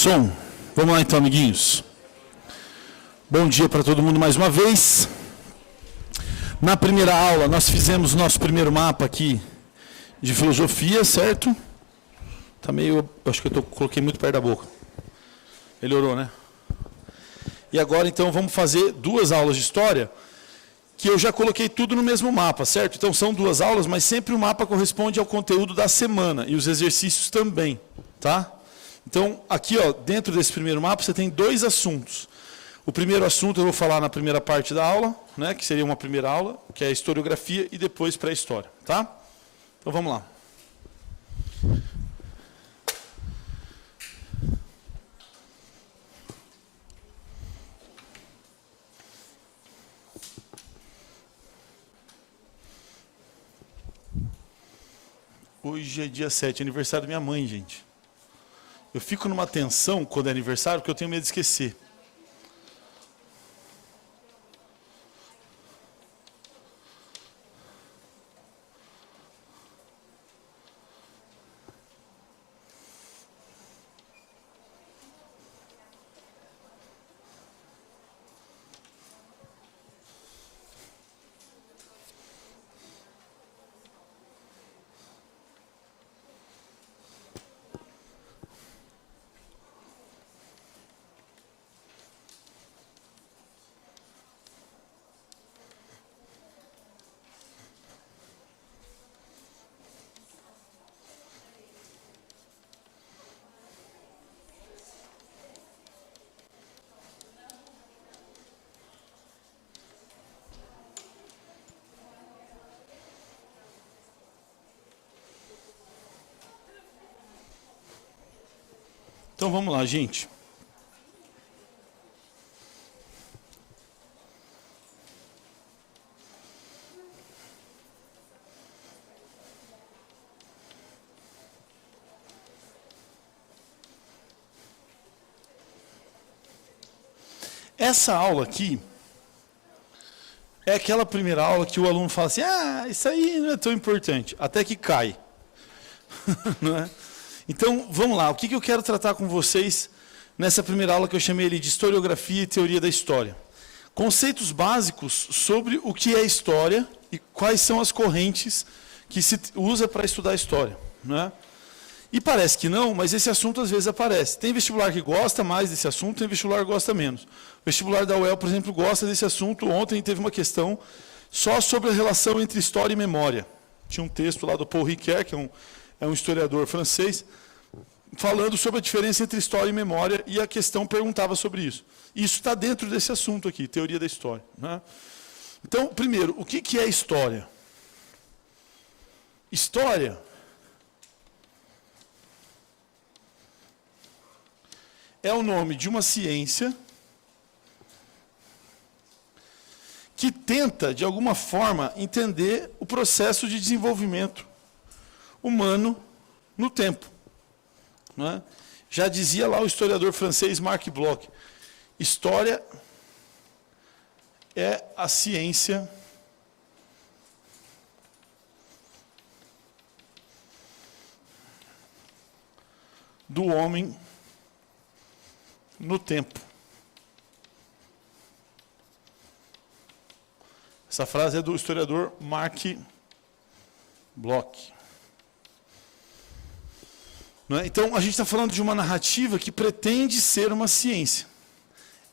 Som. Vamos lá então, amiguinhos. Bom dia para todo mundo mais uma vez. Na primeira aula, nós fizemos o nosso primeiro mapa aqui de filosofia, certo? Tá meio... Acho que eu coloquei muito perto da boca. Melhorou, né? E agora, então, vamos fazer duas aulas de história, que eu já coloquei tudo no mesmo mapa, certo? Então, são duas aulas, mas sempre o mapa corresponde ao conteúdo da semana, e os exercícios também, tá? Então, aqui, ó, dentro desse primeiro mapa, você tem dois assuntos. O primeiro assunto eu vou falar na primeira parte da aula, né, que seria uma primeira aula, que é a historiografia, e depois pré-história, tá? Então, vamos lá. Hoje é dia 7, aniversário da minha mãe, gente. Eu fico numa tensão quando é aniversário, porque eu tenho medo de esquecer. Então vamos lá, gente. Essa aula aqui é aquela primeira aula que o aluno fala assim, isso aí não é tão importante, até que cai. Não é? Então, vamos lá, o que eu quero tratar com vocês nessa primeira aula que eu chamei de historiografia e teoria da história? Conceitos básicos sobre o que é história e quais são as correntes que se usa para estudar a história. Né? E parece que não, mas esse assunto às vezes aparece. Tem vestibular que gosta mais desse assunto, tem vestibular que gosta menos. O vestibular da UEL, por exemplo, gosta desse assunto. Ontem teve uma questão só sobre a relação entre história e memória. Tinha um texto lá do Paul Ricoeur, que é um historiador francês, falando sobre a diferença entre história e memória, e a questão perguntava sobre isso. Isso está dentro desse assunto aqui, teoria da história. Né? Então, primeiro, o que é história? História é o nome de uma ciência que tenta, de alguma forma, entender o processo de desenvolvimento humano no tempo. Não é? Já dizia lá o historiador francês Marc Bloch, história é a ciência do homem no tempo. Essa frase é do historiador Marc Bloch. Não é? Então, a gente está falando de uma narrativa que pretende ser uma ciência.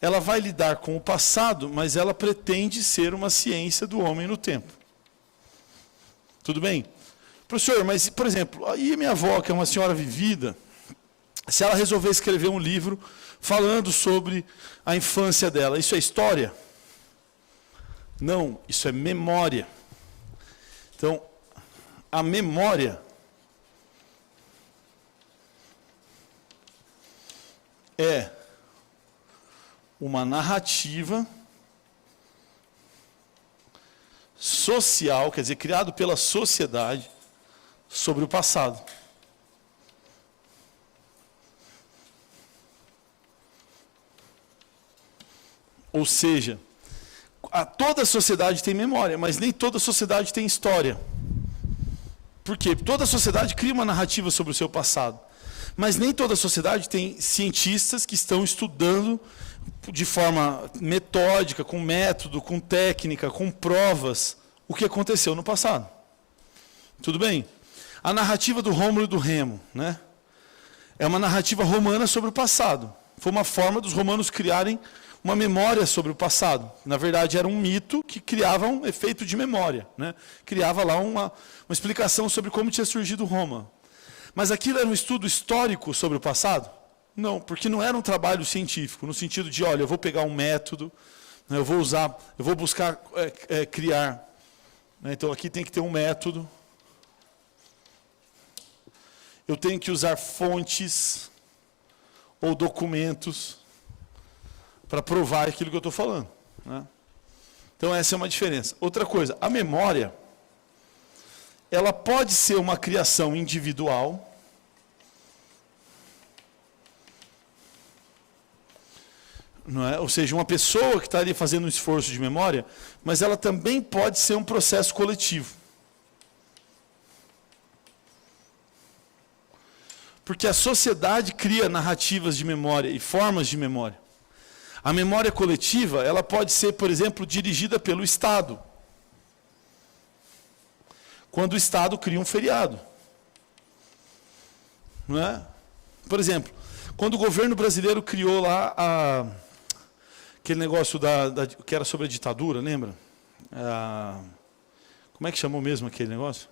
Ela vai lidar com o passado, mas ela pretende ser uma ciência do homem no tempo. Tudo bem? Professor, mas, por exemplo, aí minha avó, que é uma senhora vivida, se ela resolver escrever um livro falando sobre a infância dela, isso é história? Não, isso é memória. Então, a memória é uma narrativa social, quer dizer, criado pela sociedade sobre o passado. Ou seja, toda a sociedade tem memória, mas nem toda a sociedade tem história. Por quê? Toda a sociedade cria uma narrativa sobre o seu passado. Mas nem toda sociedade tem cientistas que estão estudando de forma metódica, com método, com técnica, com provas, o que aconteceu no passado. Tudo bem? A narrativa do Rômulo e do Remo, né? É uma narrativa romana sobre o passado. Foi uma forma dos romanos criarem uma memória sobre o passado. Na verdade, era um mito que criava um efeito de memória, né? Criava lá uma explicação sobre como tinha surgido Roma. Mas aquilo era um estudo histórico sobre o passado? Não, porque não era um trabalho científico, no sentido de, olha, eu vou pegar um método, né, eu vou buscar criar. Né, então, aqui tem que ter um método. Eu tenho que usar fontes ou documentos para provar aquilo que eu estou falando. Né? Então, essa é uma diferença. Outra coisa, a memória, ela pode ser uma criação individual, não é? Ou seja, uma pessoa que está ali fazendo um esforço de memória, mas ela também pode ser um processo coletivo. Porque a sociedade cria narrativas de memória e formas de memória. A memória coletiva, ela pode ser, por exemplo, dirigida pelo Estado. Quando o Estado cria um feriado. Não é? Por exemplo, quando o governo brasileiro criou lá aquele negócio que era sobre a ditadura, lembra? Como é que chamou mesmo aquele negócio?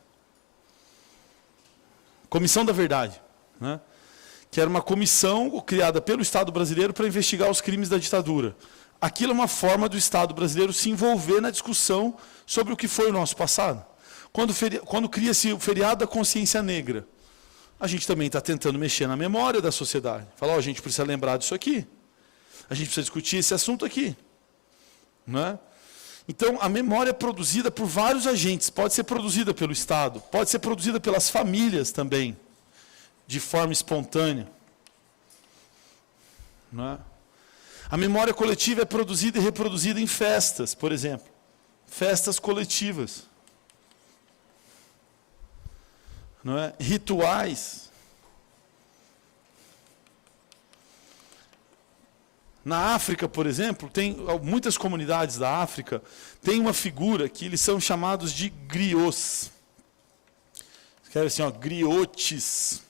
Comissão da Verdade. Né? Que era uma comissão criada pelo Estado brasileiro para investigar os crimes da ditadura. Aquilo é uma forma do Estado brasileiro se envolver na discussão sobre o que foi o nosso passado. Quando cria-se o feriado da consciência negra, a gente também está tentando mexer na memória da sociedade. Falar, a gente precisa lembrar disso aqui. A gente precisa discutir esse assunto aqui. Né? Então, a memória é produzida por vários agentes. Pode ser produzida pelo Estado, pode ser produzida pelas famílias também, de forma espontânea. Não é? A memória coletiva é produzida e reproduzida em festas, por exemplo. Festas coletivas. Não é? Rituais. Na África, por exemplo, tem muitas comunidades da África, tem uma figura que eles são chamados de griots. Quero assim, griotes.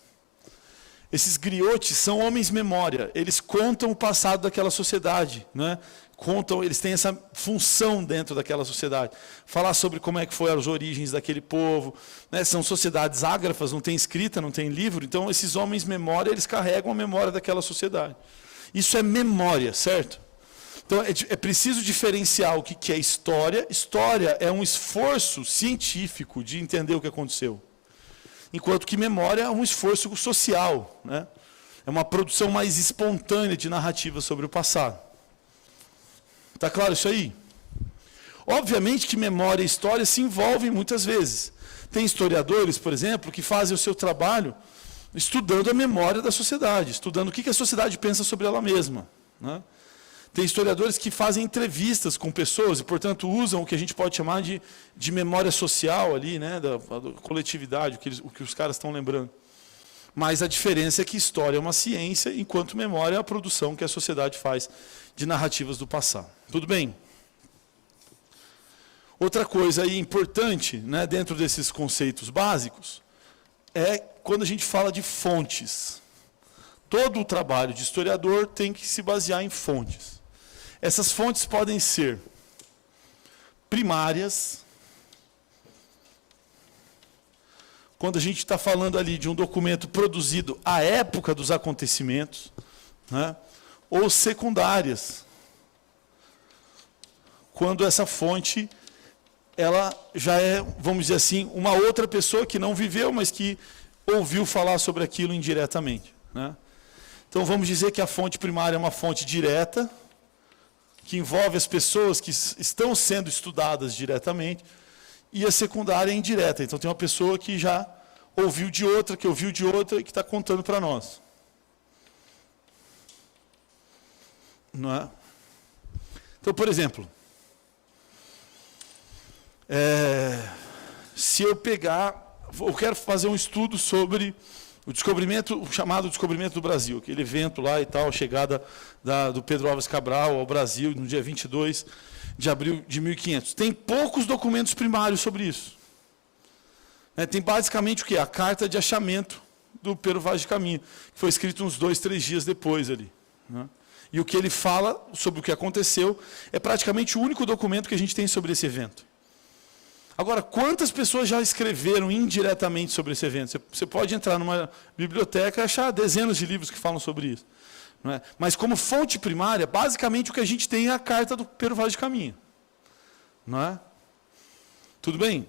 Esses griotes são homens memória, eles contam o passado daquela sociedade, né? Eles têm essa função dentro daquela sociedade. Falar sobre como é que foram as origens daquele povo, né? São sociedades ágrafas, não tem escrita, não tem livro, então esses homens memória, eles carregam a memória daquela sociedade. Isso é memória, certo? Então é preciso diferenciar o que é história. História é um esforço científico de entender o que aconteceu. Enquanto que memória é um esforço social, né? É uma produção mais espontânea de narrativa sobre o passado. Está claro isso aí? Obviamente que memória e história se envolvem muitas vezes. Tem historiadores, por exemplo, que fazem o seu trabalho estudando a memória da sociedade, estudando o que a sociedade pensa sobre ela mesma. Né? Tem historiadores que fazem entrevistas com pessoas e, portanto, usam o que a gente pode chamar de memória social ali, né, da coletividade, o que os caras estão lembrando. Mas a diferença é que história é uma ciência, enquanto memória é a produção que a sociedade faz de narrativas do passado. Tudo bem? Outra coisa aí importante, né, dentro desses conceitos básicos, é quando a gente fala de fontes. Todo o trabalho de historiador tem que se basear em fontes. Essas fontes podem ser primárias, quando a gente está falando ali de um documento produzido à época dos acontecimentos, né, ou secundárias, quando essa fonte ela já é, vamos dizer assim, uma outra pessoa que não viveu, mas que ouviu falar sobre aquilo indiretamente. Né? Então, vamos dizer que a fonte primária é uma fonte direta, que envolve as pessoas que estão sendo estudadas diretamente, e a secundária é indireta. Então, tem uma pessoa que já ouviu de outra, que ouviu de outra, e que está contando para nós. Não é? Então, por exemplo, se eu quero fazer um estudo sobre o chamado descobrimento do Brasil, aquele evento lá e tal, a chegada do Pedro Álvares Cabral ao Brasil no dia 22 de abril de 1500. Tem poucos documentos primários sobre isso. Tem basicamente o quê? A carta de achamento do Pero Vaz de Caminha, que foi escrito uns 2, 3 dias depois ali. Né? E o que ele fala sobre o que aconteceu é praticamente o único documento que a gente tem sobre esse evento. Agora, quantas pessoas já escreveram indiretamente sobre esse evento? Você pode entrar numa biblioteca e achar dezenas de livros que falam sobre isso. Não é? Mas como fonte primária, basicamente o que a gente tem é a carta do Pero Vaz de Caminha. Não é? Tudo bem?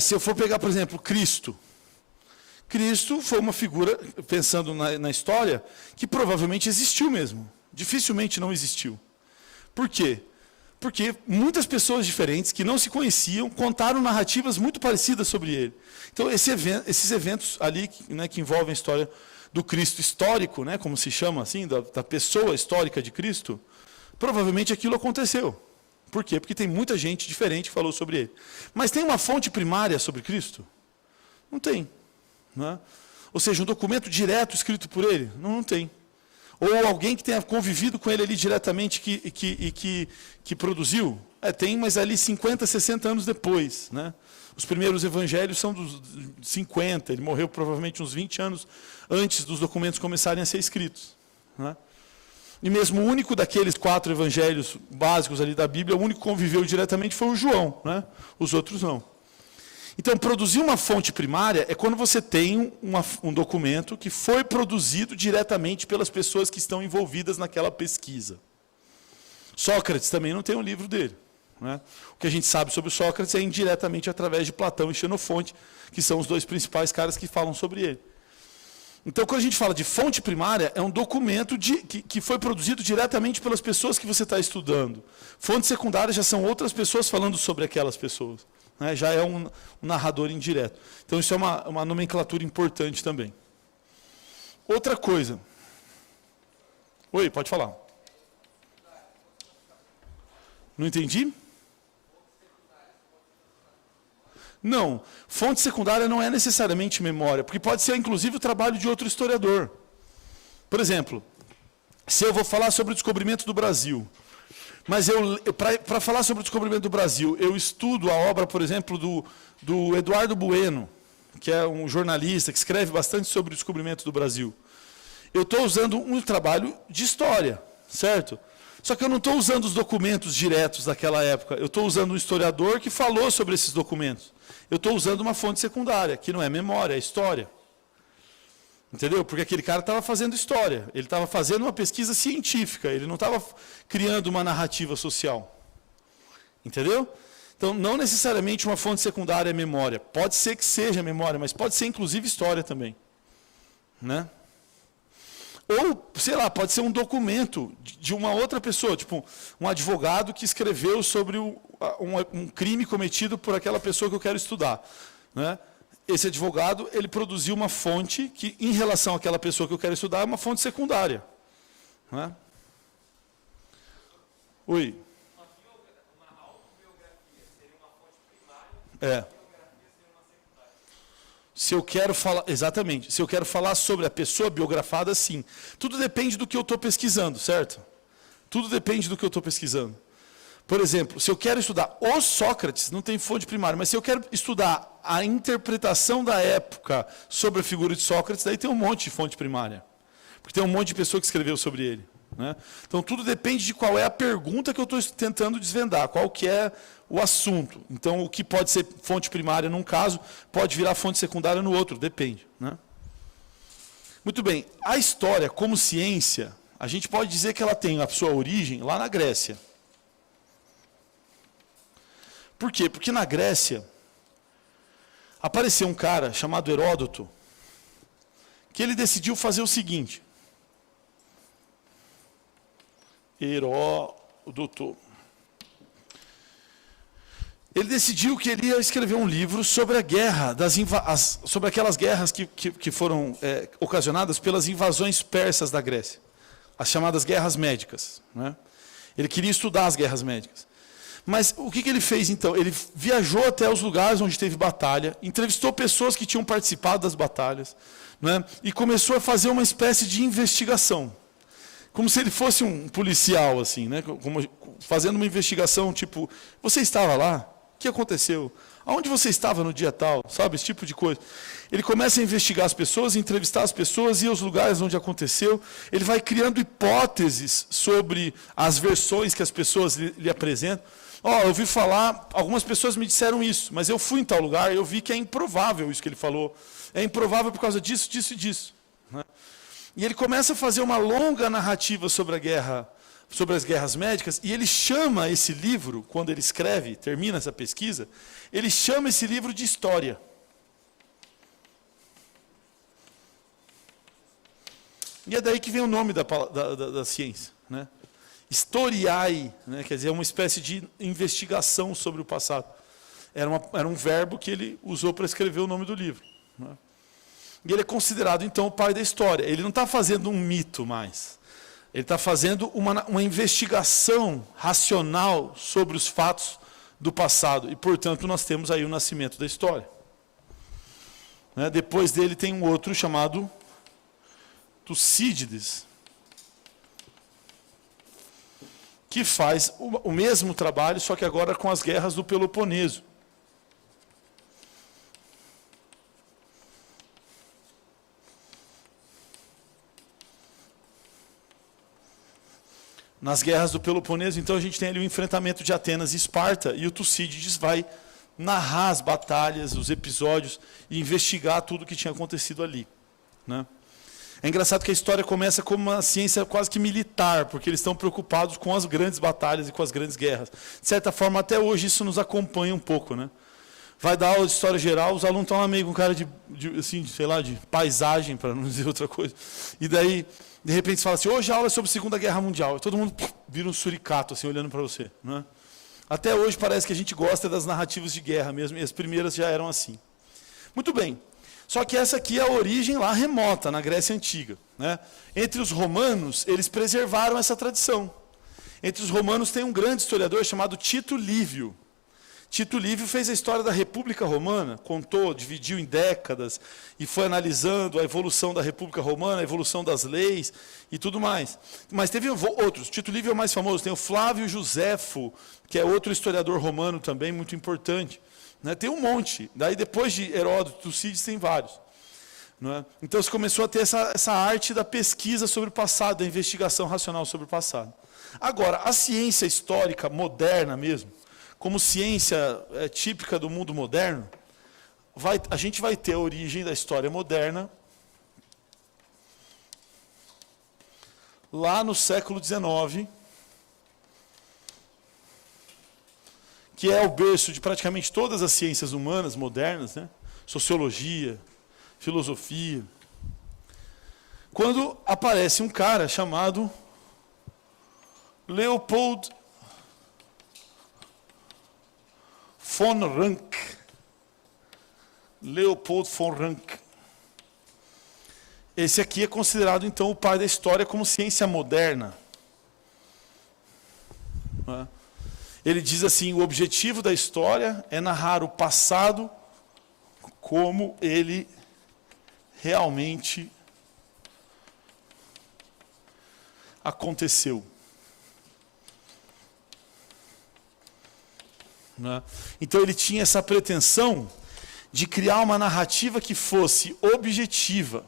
Se eu for pegar, por exemplo, Cristo. Cristo foi uma figura, pensando na história, que provavelmente existiu mesmo. Dificilmente não existiu. Por quê? Porque muitas pessoas diferentes, que não se conheciam, contaram narrativas muito parecidas sobre ele. Então, esses eventos ali, né, que envolvem a história do Cristo histórico, né, como se chama assim, da pessoa histórica de Cristo, provavelmente aquilo aconteceu. Por quê? Porque tem muita gente diferente que falou sobre ele. Mas tem uma fonte primária sobre Cristo? Não tem. Não é? Ou seja, um documento direto escrito por ele? Não tem. Ou alguém que tenha convivido com ele ali diretamente que produziu? Tem, mas ali 50, 60 anos depois. Né? Os primeiros evangelhos são dos 50, ele morreu provavelmente uns 20 anos antes dos documentos começarem a ser escritos. Né? E mesmo o único daqueles 4 evangelhos básicos ali da Bíblia, o único que conviveu diretamente foi o João. Né? Os outros não. Então, produzir uma fonte primária é quando você tem um documento que foi produzido diretamente pelas pessoas que estão envolvidas naquela pesquisa. Sócrates também não tem um livro dele. Né? O que a gente sabe sobre Sócrates é indiretamente através de Platão e Xenofonte, que são os 2 principais caras que falam sobre ele. Então, quando a gente fala de fonte primária, é um documento que foi produzido diretamente pelas pessoas que você está estudando. Fonte secundária já são outras pessoas falando sobre aquelas pessoas. Né? Já é um narrador indireto. Então, isso é uma nomenclatura importante também. Outra coisa. Oi, pode falar. Não entendi? Não, fonte secundária não é necessariamente memória, porque pode ser, inclusive, o trabalho de outro historiador. Por exemplo, se eu vou falar sobre o descobrimento do Brasil, mas para falar sobre o descobrimento do Brasil, eu estudo a obra, por exemplo, do Eduardo Bueno, que é um jornalista que escreve bastante sobre o descobrimento do Brasil. Eu estou usando um trabalho de história, certo? Só que eu não estou usando os documentos diretos daquela época. Eu estou usando um historiador que falou sobre esses documentos. Eu estou usando uma fonte secundária, que não é memória, é história. Entendeu? Porque aquele cara estava fazendo história. Ele estava fazendo uma pesquisa científica. Ele não estava criando uma narrativa social. Entendeu? Então, não necessariamente uma fonte secundária é memória. Pode ser que seja memória, mas pode ser, inclusive, história também. Né? Ou, sei lá, pode ser um documento de uma outra pessoa, tipo um advogado que escreveu sobre um crime cometido por aquela pessoa que eu quero estudar. Né? Esse advogado, ele produziu uma fonte que, em relação àquela pessoa que eu quero estudar, é uma fonte secundária. Né? Oi. Uma autobiografia seria uma fonte primária? Se eu quero falar, exatamente, se eu quero falar sobre a pessoa biografada, sim. Tudo depende do que eu estou pesquisando, certo? Tudo depende do que eu estou pesquisando. Por exemplo, se eu quero estudar o Sócrates, não tem fonte primária, mas se eu quero estudar a interpretação da época sobre a figura de Sócrates, daí tem um monte de fonte primária. Porque tem um monte de pessoa que escreveu sobre ele. Né? Então, tudo depende de qual é a pergunta que eu estou tentando desvendar, qual que é o assunto. Então, o que pode ser fonte primária num caso, pode virar fonte secundária no outro, depende. Né? Muito bem, a história como ciência, a gente pode dizer que ela tem a sua origem lá na Grécia. Por quê? Porque na Grécia apareceu um cara chamado Heródoto, que ele decidiu fazer o seguinte. Heródoto. Ele decidiu que ele ia escrever um livro sobre a guerra, sobre aquelas guerras que foram ocasionadas pelas invasões persas da Grécia, as chamadas guerras médicas. Né? Ele queria estudar as guerras médicas. Mas o que ele fez então? Ele viajou até os lugares onde teve batalha, entrevistou pessoas que tinham participado das batalhas, né? E começou a fazer uma espécie de investigação. Como se ele fosse um policial, assim, né? Fazendo uma investigação, tipo, você estava lá? O que aconteceu? Aonde você estava no dia tal? Sabe, esse tipo de coisa. Ele começa a investigar as pessoas, entrevistar as pessoas, ir aos lugares onde aconteceu. Ele vai criando hipóteses sobre as versões que as pessoas lhe apresentam. Eu ouvi falar, algumas pessoas me disseram isso, mas eu fui em tal lugar e eu vi que é improvável isso que ele falou. É improvável por causa disso, disso e disso. Né? E ele começa a fazer uma longa narrativa sobre a guerra, sobre as guerras médicas, e ele chama esse livro, quando ele escreve, termina essa pesquisa, ele chama esse livro de história. E é daí que vem o nome da ciência, né? Historiai, né? Quer dizer, é uma espécie de investigação sobre o passado. Era um verbo que ele usou para escrever o nome do livro. Né? E ele é considerado, então, o pai da história. Ele não está fazendo um mito mais. Ele está fazendo uma investigação racional sobre os fatos do passado. E, portanto, nós temos aí o nascimento da história. Né? Depois dele tem um outro chamado Tucídides, que faz o mesmo trabalho, só que agora com as guerras do Peloponeso. Nas guerras do Peloponeso, então, a gente tem ali o enfrentamento de Atenas e Esparta, e o Tucídides vai narrar as batalhas, os episódios, e investigar tudo o que tinha acontecido ali. Né? É engraçado que a história começa como uma ciência quase que militar, porque eles estão preocupados com as grandes batalhas e com as grandes guerras. De certa forma, até hoje, isso nos acompanha um pouco. Né? Vai dar aula de história geral, os alunos estão lá meio com cara de paisagem, para não dizer outra coisa. E daí, de repente, você fala assim, hoje a aula é sobre a Segunda Guerra Mundial. E todo mundo vira um suricato, assim, olhando para você. Né? Até hoje parece que a gente gosta das narrativas de guerra mesmo, e as primeiras já eram assim. Muito bem. Só que essa aqui é a origem lá remota, na Grécia Antiga. Né? Entre os romanos, eles preservaram essa tradição. Entre os romanos tem um grande historiador chamado Tito Livio. Tito Livio fez a história da República Romana, contou, dividiu em décadas, e foi analisando a evolução da República Romana, a evolução das leis e tudo mais. Mas teve outros, Tito Livio é o mais famoso, tem o Flávio Josefo, que é outro historiador romano também, muito importante. Né? Tem um monte, daí depois de Heródoto, Tucídides, tem vários. Não é? Então se começou a ter essa arte da pesquisa sobre o passado, da investigação racional sobre o passado. Agora, a ciência histórica moderna mesmo, como ciência típica do mundo moderno, a gente vai ter a origem da história moderna lá no século XIX, que é o berço de praticamente todas as ciências humanas modernas, né? Sociologia, filosofia, quando aparece um cara chamado Leopold von Ranke. Leopold von Ranke. Esse aqui é considerado, então, o pai da história como ciência moderna. Ele diz assim, o objetivo da história é narrar o passado como ele realmente aconteceu. Então ele tinha essa pretensão de criar uma narrativa que fosse objetiva.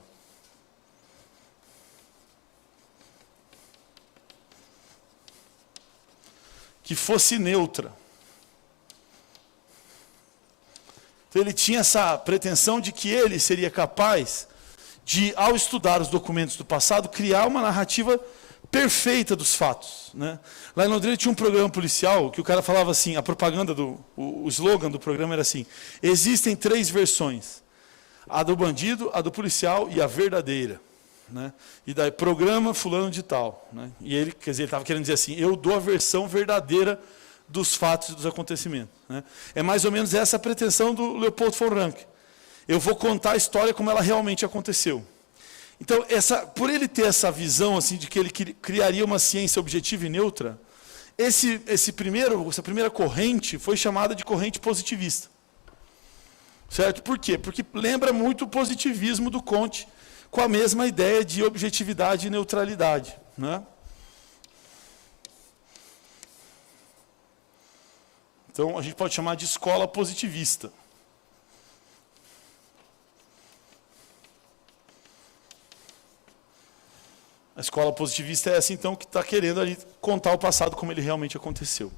Que fosse neutra. Então ele tinha essa pretensão de que ele seria capaz de, ao estudar os documentos do passado, criar uma narrativa perfeita dos fatos. Né? Lá em Londrina tinha um programa policial que o cara falava assim, a propaganda, o slogan do programa era assim, existem 3 versões, a do bandido, a do policial e a verdadeira. Né? E daí, programa fulano de tal. Né? E ele, quer dizer, ele estava querendo dizer assim, eu dou a versão verdadeira dos fatos e dos acontecimentos. Né? É mais ou menos essa a pretensão do Leopold von Ranke. Eu vou contar a história como ela realmente aconteceu. Então, por ele ter essa visão assim, de que ele criaria uma ciência objetiva e neutra, essa primeira corrente foi chamada de corrente positivista. Certo? Por quê? Porque lembra muito o positivismo do Comte, com a mesma ideia de objetividade e neutralidade. Né? Então, a gente pode chamar de escola positivista. A escola positivista é essa, então, que está querendo ali contar o passado como ele realmente aconteceu.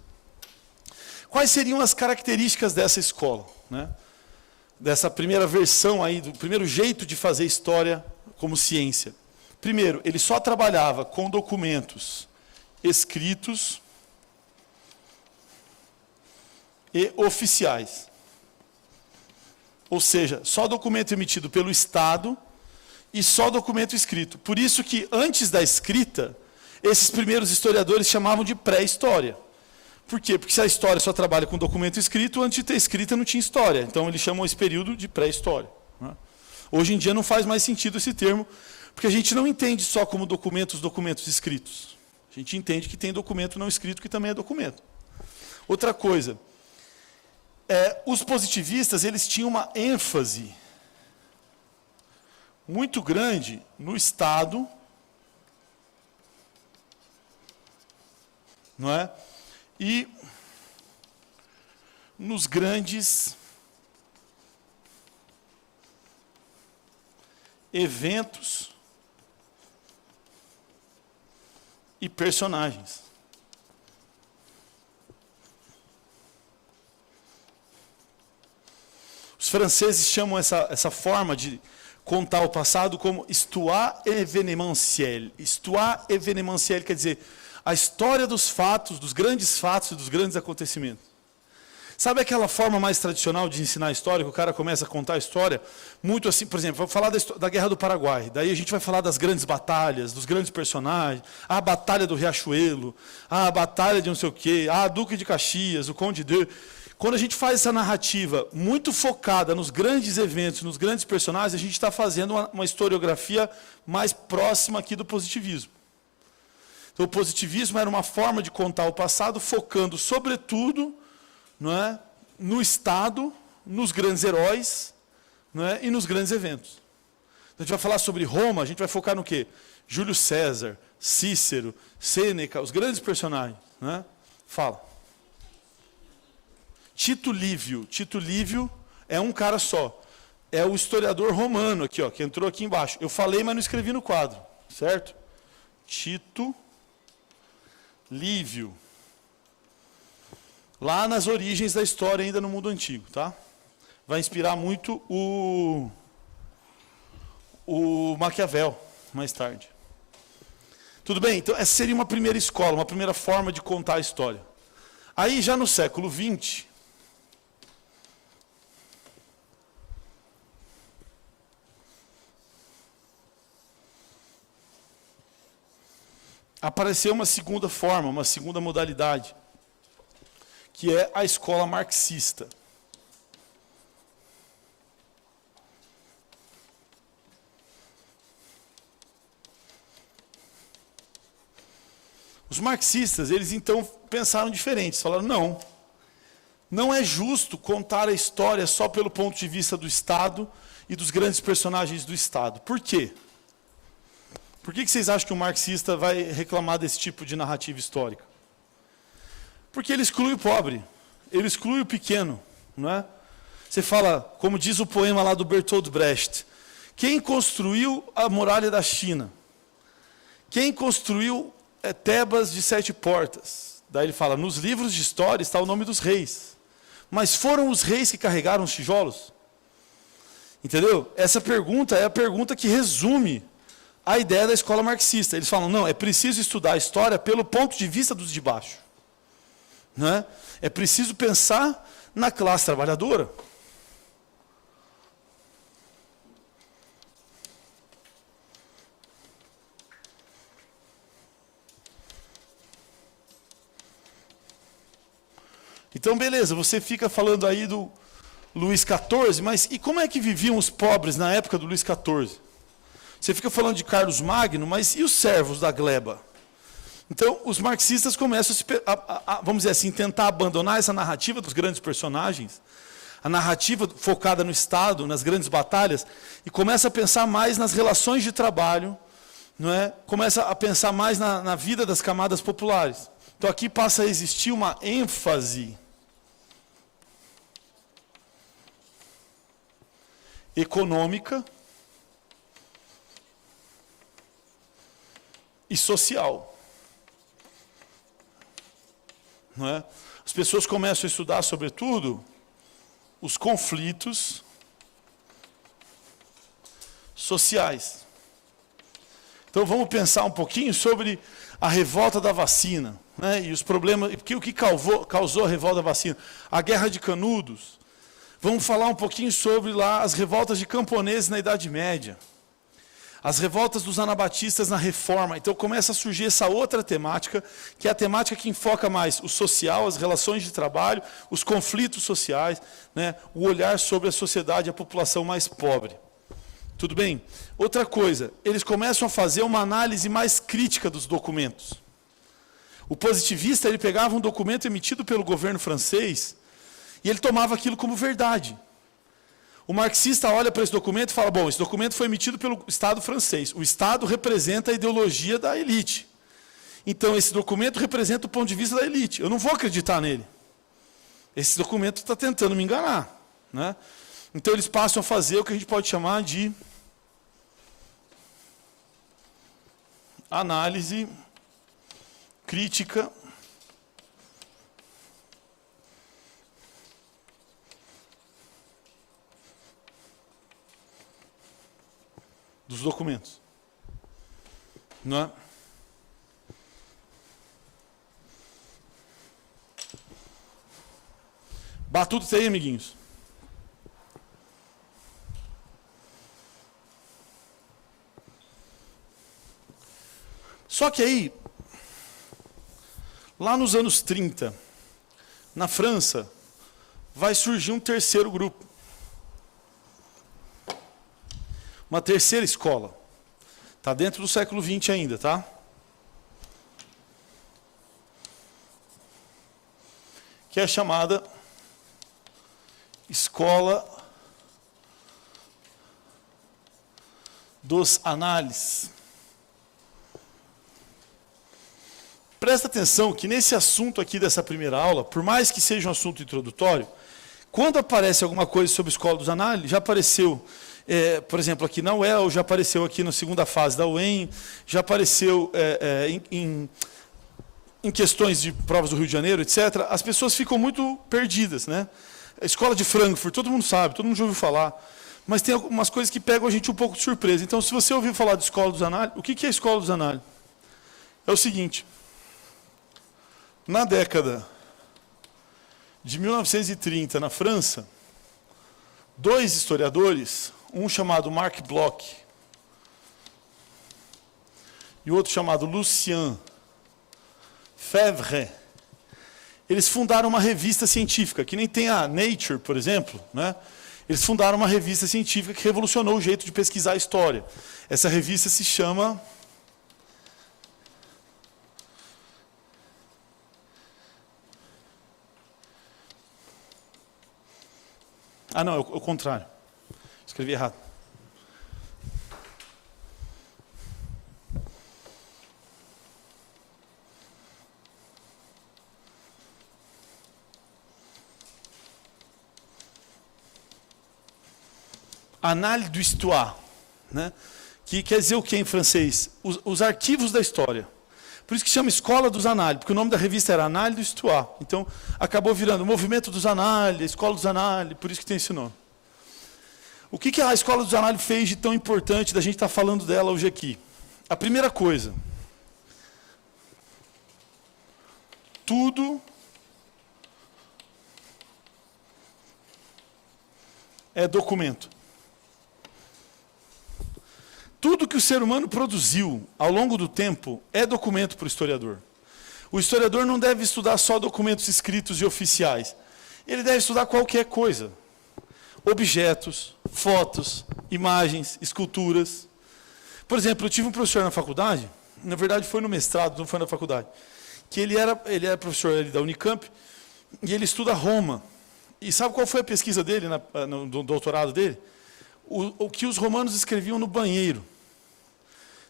Quais seriam as características dessa escola? Né? Dessa primeira versão aí, do primeiro jeito de fazer história como ciência. Primeiro, ele só trabalhava com documentos escritos e oficiais. Ou seja, só documento emitido pelo Estado e só documento escrito. Por isso que, antes da escrita, esses primeiros historiadores chamavam de pré-história. Por quê? Porque se a história só trabalha com documento escrito, antes de ter escrita não tinha história. Então, eles chamam esse período de pré-história. Né? Hoje em dia não faz mais sentido esse termo, porque a gente não entende só como documentos escritos. A gente entende que tem documento não escrito que também é documento. Outra coisa, os positivistas eles tinham uma ênfase muito grande no Estado, não é? E nos grandes eventos e personagens. Os franceses chamam essa forma de contar o passado como histoire événementielle. Histoire événementielle quer dizer a história dos fatos, dos grandes fatos e dos grandes acontecimentos. Sabe aquela forma mais tradicional de ensinar a história, que o cara começa a contar a história, muito assim, por exemplo, vou falar da Guerra do Paraguai, daí a gente vai falar das grandes batalhas, dos grandes personagens, a Batalha do Riachuelo, a Batalha de não sei o quê, a Duque de Caxias, o Conde de... Quando a gente faz essa narrativa muito focada nos grandes eventos, nos grandes personagens, a gente está fazendo uma historiografia mais próxima aqui do positivismo. Então, o positivismo era uma forma de contar o passado, focando, sobretudo, não é, no Estado, nos grandes heróis, não é, e nos grandes eventos. Então, a gente vai falar sobre Roma, a gente vai focar no quê? Júlio César, Cícero, Sêneca, os grandes personagens. Não é? Fala. Tito Livio é um cara só. É o historiador romano aqui, ó, que entrou aqui embaixo. Eu falei, mas não escrevi no quadro, certo? Tito Livio. Lá nas origens da história, ainda no mundo antigo, tá? Vai inspirar muito o Maquiavel, mais tarde. Tudo bem? Então, essa seria uma primeira escola, uma primeira forma de contar a história. Aí, já no século XX, apareceu uma segunda forma, uma segunda modalidade, que é a escola marxista. Os marxistas, eles então pensaram diferente, falaram, não é justo contar a história só pelo ponto de vista do Estado e dos grandes personagens do Estado. Por quê? Por que vocês acham que o marxista vai reclamar desse tipo de narrativa histórica? Porque ele exclui o pobre, ele exclui o pequeno, não é? Você fala, como diz o poema lá do Bertolt Brecht, quem construiu a muralha da China? Quem construiu Tebas de 7 portas? Daí ele fala, nos livros de história está o nome dos reis. Mas foram os reis que carregaram os tijolos? Entendeu? Essa pergunta é a pergunta que resume a ideia da escola marxista. Eles falam, não, é preciso estudar a história pelo ponto de vista dos de baixo. Não é? É preciso pensar na classe trabalhadora. Então, beleza, você fica falando aí do Luís XIV, mas e como é que viviam os pobres na época do Luís XIV? Você fica falando de Carlos Magno, mas e os servos da gleba? Então, os marxistas começam vamos dizer assim, tentar abandonar essa narrativa dos grandes personagens, a narrativa focada no Estado, nas grandes batalhas, e começa a pensar mais nas relações de trabalho, não é? Começa a pensar mais na vida das camadas populares. Então, aqui passa a existir uma ênfase econômica e social. Não é? As pessoas começam a estudar, sobretudo, os conflitos sociais. Então vamos pensar um pouquinho sobre a revolta da vacina, né? E os problemas, o que causou a revolta da vacina? A Guerra de Canudos. Vamos falar um pouquinho sobre lá as revoltas de camponeses na Idade Média. As revoltas dos anabatistas na Reforma. Então começa a surgir essa outra temática, que é a temática que enfoca mais o social, as relações de trabalho, os conflitos sociais, né, o olhar sobre a sociedade e a população mais pobre. Tudo bem? Outra coisa, eles começam a fazer uma análise mais crítica dos documentos. O positivista, ele pegava um documento emitido pelo governo francês e ele tomava aquilo como verdade. O marxista olha para esse documento e fala, bom, esse documento foi emitido pelo Estado francês. O Estado representa a ideologia da elite. Então, esse documento representa o ponto de vista da elite. Eu não vou acreditar nele. Esse documento está tentando me enganar. Né? Então, eles passam a fazer o que a gente pode chamar de análise crítica dos documentos. Não é? Batuta isso aí, amiguinhos. Só que aí, lá nos anos 30, na França, vai surgir um terceiro grupo. Uma terceira escola. Está dentro do século XX ainda, tá? Que é chamada Escola dos Análises. Presta atenção que nesse assunto aqui dessa primeira aula, por mais que seja um assunto introdutório, quando aparece alguma coisa sobre a Escola dos Análises, já apareceu... por exemplo, aqui na UEL, já apareceu aqui na segunda fase da UEM, já apareceu em questões de provas do Rio de Janeiro, etc., as pessoas ficam muito perdidas. Né? A Escola de Frankfurt, todo mundo sabe, todo mundo já ouviu falar, mas tem algumas coisas que pegam a gente um pouco de surpresa. Então, se você ouviu falar de Escola dos Análises, o que é a Escola dos Análises? É o seguinte, na década de 1930, na França, dois historiadores, um chamado Marc Bloch e outro chamado Lucien Febvre, eles fundaram uma revista científica, que nem tem a Nature, por exemplo, né? Eles fundaram uma revista científica que revolucionou o jeito de pesquisar a história. Essa revista se chama... Ah, não, é o contrário. Escrevi errado. Análise do Histoire, né? Que quer dizer o que em francês? Os arquivos da história. Por isso que chama Escola dos Análises, porque o nome da revista era Análise do Histoire. Então, acabou virando o Movimento dos Análises, Escola dos Análises, por isso que tem esse nome. O que a Escola dos Análises fez de tão importante da gente estar falando dela hoje aqui? A primeira coisa, tudo é documento. Tudo que o ser humano produziu ao longo do tempo é documento para o historiador. O historiador não deve estudar só documentos escritos e oficiais. Ele deve estudar qualquer coisa. Objetos, fotos, imagens, esculturas. Por exemplo, eu tive um professor na faculdade, na verdade foi no mestrado, não foi na faculdade, que ele era professor ali da Unicamp, e ele estuda Roma. E sabe qual foi a pesquisa dele, no doutorado dele? O que os romanos escreviam no banheiro.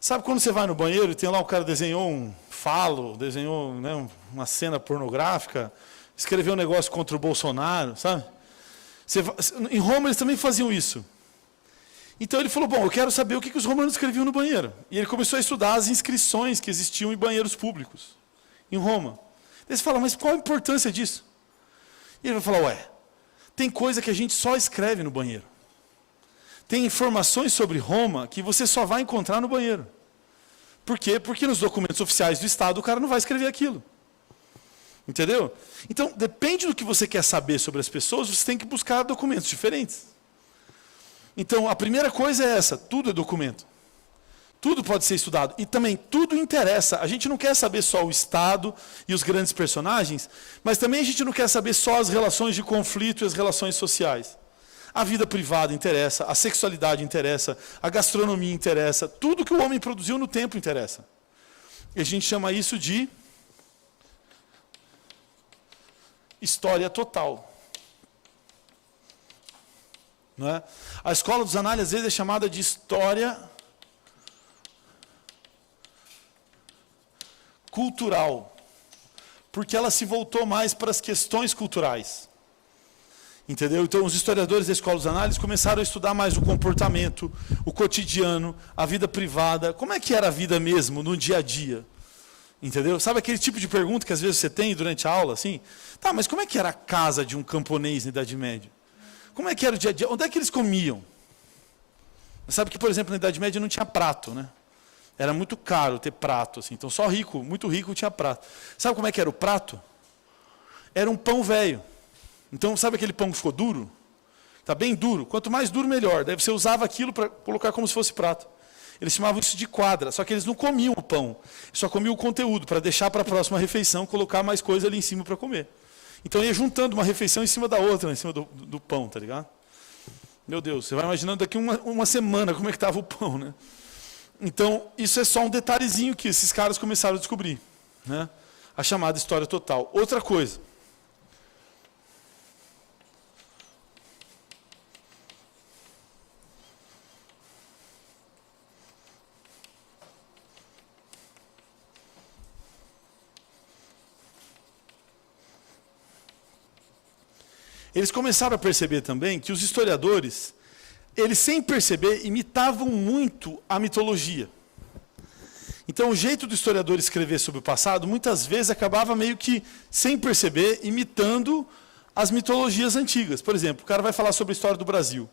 Sabe quando você vai no banheiro e tem lá o cara desenhou um falo, desenhou, né, uma cena pornográfica, escreveu um negócio contra o Bolsonaro, sabe? Em Roma eles também faziam isso. Então ele falou, bom, eu quero saber o que os romanos escreviam no banheiro. E ele começou a estudar as inscrições que existiam em banheiros públicos, em Roma. Eles falam, mas qual a importância disso? E ele vai falar, ué, tem coisa que a gente só escreve no banheiro. Tem informações sobre Roma que você só vai encontrar no banheiro. Por quê? Porque nos documentos oficiais do Estado o cara não vai escrever aquilo. Entendeu? Então, depende do que você quer saber sobre as pessoas, você tem que buscar documentos diferentes. Então, a primeira coisa é essa, tudo é documento. Tudo pode ser estudado. E também, tudo interessa. A gente não quer saber só o Estado e os grandes personagens, mas também a gente não quer saber só as relações de conflito e as relações sociais. A vida privada interessa, a sexualidade interessa, a gastronomia interessa, tudo que o homem produziu no tempo interessa. E a gente chama isso de história total. Não é? A escola dos análises, às vezes, é chamada de história cultural, porque ela se voltou mais para as questões culturais. Entendeu? Então, os historiadores da escola dos análises começaram a estudar mais o comportamento, o cotidiano, a vida privada. Como é que era a vida mesmo, no dia a dia? Entendeu? Sabe aquele tipo de pergunta que às vezes você tem durante a aula, assim? Tá, mas como é que era a casa de um camponês na Idade Média? Como é que era o dia a dia? Onde é que eles comiam? Sabe que, por exemplo, na Idade Média não tinha prato, né? Era muito caro ter prato, assim. Então, só rico, muito rico, tinha prato. Sabe como é que era o prato? Era um pão velho. Então, sabe aquele pão que ficou duro? Está bem duro. Quanto mais duro, melhor. Daí você usava aquilo para colocar como se fosse prato. Eles chamavam isso de quadra, só que eles não comiam o pão. Só comiam o conteúdo, para deixar para a próxima refeição, colocar mais coisa ali em cima para comer. Então, ia juntando uma refeição em cima da outra, em cima do pão, tá ligado? Meu Deus, você vai imaginando daqui uma semana como é que estava o pão, né? Então, isso é só um detalhezinho que esses caras começaram a descobrir, né? A chamada história total. Outra coisa. Eles começaram a perceber também que os historiadores, eles sem perceber, imitavam muito a mitologia. Então, o jeito do historiador escrever sobre o passado, muitas vezes acabava meio que, sem perceber, imitando as mitologias antigas. Por exemplo, o cara vai falar sobre a história do Brasil.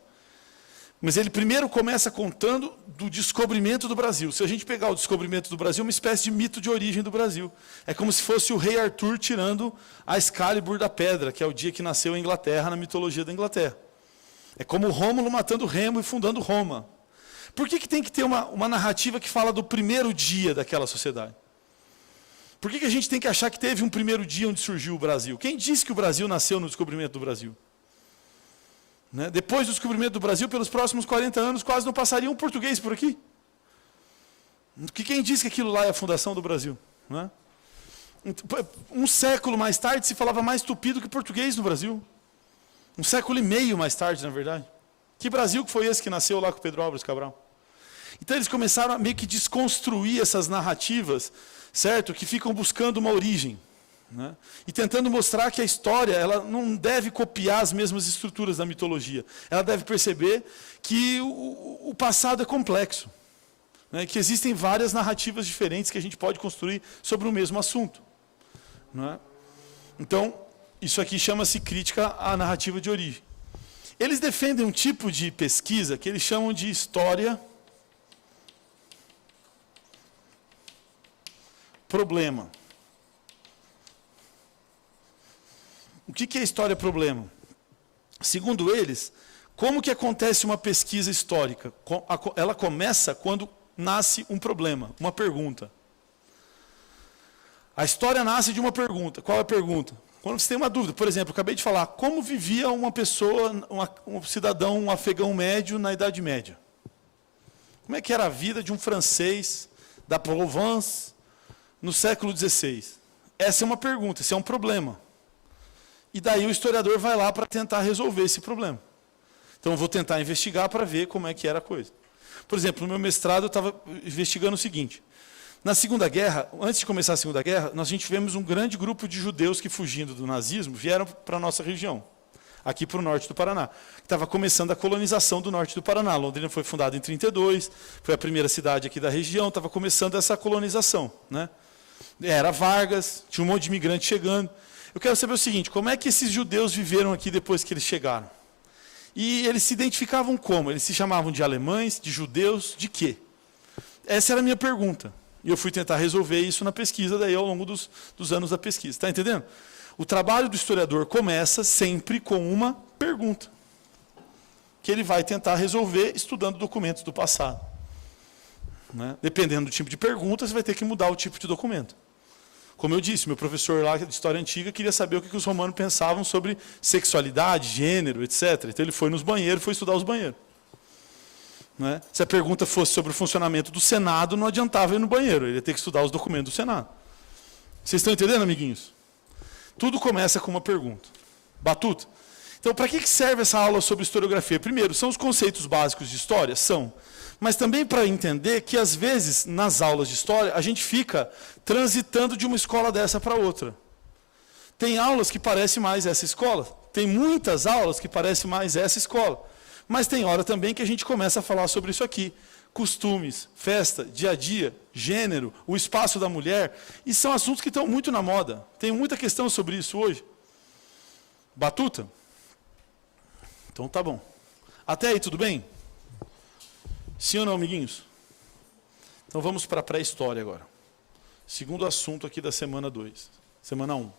Mas ele primeiro começa contando do descobrimento do Brasil. Se a gente pegar o descobrimento do Brasil, é uma espécie de mito de origem do Brasil. É como se fosse o rei Arthur tirando a Excalibur da pedra, que é o dia que nasceu a Inglaterra, na mitologia da Inglaterra. É como o Rômulo matando o Remo e fundando Roma. Por que tem que ter uma narrativa que fala do primeiro dia daquela sociedade? Por que a gente tem que achar que teve um primeiro dia onde surgiu o Brasil? Quem disse que o Brasil nasceu no descobrimento do Brasil? Né? Depois do descobrimento do Brasil, pelos próximos 40 anos, quase não passaria um português por aqui. Quem disse que aquilo lá é a fundação do Brasil? Né? Um século mais tarde, se falava mais tupi do que português no Brasil. Um século e meio mais tarde, na verdade. Que Brasil que foi esse que nasceu lá com Pedro Álvares Cabral? Então eles começaram a meio que desconstruir essas narrativas, certo? Que ficam buscando uma origem. Né? E tentando mostrar que a história ela não deve copiar as mesmas estruturas da mitologia. Ela deve perceber que o passado é complexo. Né? Que existem várias narrativas diferentes que a gente pode construir sobre o mesmo assunto. Né? Então, isso aqui chama-se crítica à narrativa de origem. Eles defendem um tipo de pesquisa que eles chamam de história problema. O que é história problema? Segundo eles, como que acontece uma pesquisa histórica? Ela começa quando nasce um problema, uma pergunta. A história nasce de uma pergunta. Qual é a pergunta? Quando você tem uma dúvida, por exemplo, eu acabei de falar, como vivia uma pessoa, um cidadão, um afegão médio na Idade Média? Como é que era a vida de um francês da Provence, no século XVI? Essa é uma pergunta, esse é um problema. E daí o historiador vai lá para tentar resolver esse problema. Então eu vou tentar investigar para ver como é que era a coisa. Por exemplo, no meu mestrado eu estava investigando o seguinte. Na Segunda Guerra, antes de começar a Segunda Guerra, a gente tivemos um grande grupo de judeus que, fugindo do nazismo, vieram para a nossa região, aqui para o norte do Paraná. Estava começando a colonização do norte do Paraná. Londrina foi fundada em 1932, foi a primeira cidade aqui da região, estava começando essa colonização, né? Era Vargas, tinha um monte de imigrante chegando. Eu quero saber o seguinte, como é que esses judeus viveram aqui depois que eles chegaram? E eles se identificavam como? Eles se chamavam de alemães, de judeus, de quê? Essa era a minha pergunta. E eu fui tentar resolver isso na pesquisa, daí ao longo dos anos da pesquisa. Está entendendo? O trabalho do historiador começa sempre com uma pergunta, que ele vai tentar resolver estudando documentos do passado. Né? Dependendo do tipo de pergunta, você vai ter que mudar o tipo de documento. Como eu disse, meu professor lá de História Antiga queria saber o que os romanos pensavam sobre sexualidade, gênero, etc. Então ele foi nos banheiros, foi estudar os banheiros. Né? Se a pergunta fosse sobre o funcionamento do Senado, não adiantava ir no banheiro, ele ia ter que estudar os documentos do Senado. Vocês estão entendendo, amiguinhos? Tudo começa com uma pergunta. Batuta? Então, para que serve essa aula sobre historiografia? Primeiro, são os conceitos básicos de história? São. Mas também para entender que, às vezes, nas aulas de história, a gente fica transitando de uma escola dessa para outra. Tem aulas que parecem mais essa escola. Tem muitas aulas que parecem mais essa escola. Mas tem hora também que a gente começa a falar sobre isso aqui. Costumes, festa, dia a dia, gênero, o espaço da mulher. E são assuntos que estão muito na moda. Tem muita questão sobre isso hoje. Batuta? Então tá bom. Até aí, tudo bem? Sim ou não, amiguinhos? Então vamos para a pré-história agora. Segundo assunto aqui da semana 2. Semana 1.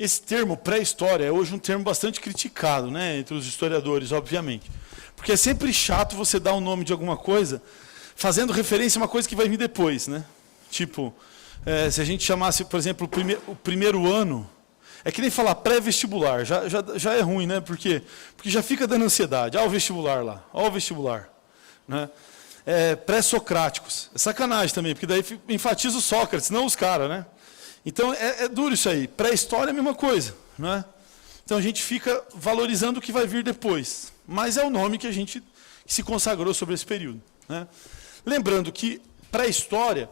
Esse termo pré-história é hoje um termo bastante criticado, né, entre os historiadores, obviamente. Porque é sempre chato você dar o nome de alguma coisa fazendo referência a uma coisa que vai vir depois. Né? Tipo, se a gente chamasse, por exemplo, o primeiro ano, é que nem falar pré-vestibular, já é ruim, né? Por quê? Porque já fica dando ansiedade. Olha o vestibular lá, olha o vestibular. Né? Pré-socráticos, é sacanagem também, porque daí enfatiza o Sócrates, não os caras, né? Então, é duro isso aí. Pré-história é a mesma coisa. Né? Então, a gente fica valorizando o que vai vir depois. Mas é o nome que se consagrou sobre esse período. Né? Lembrando que pré-história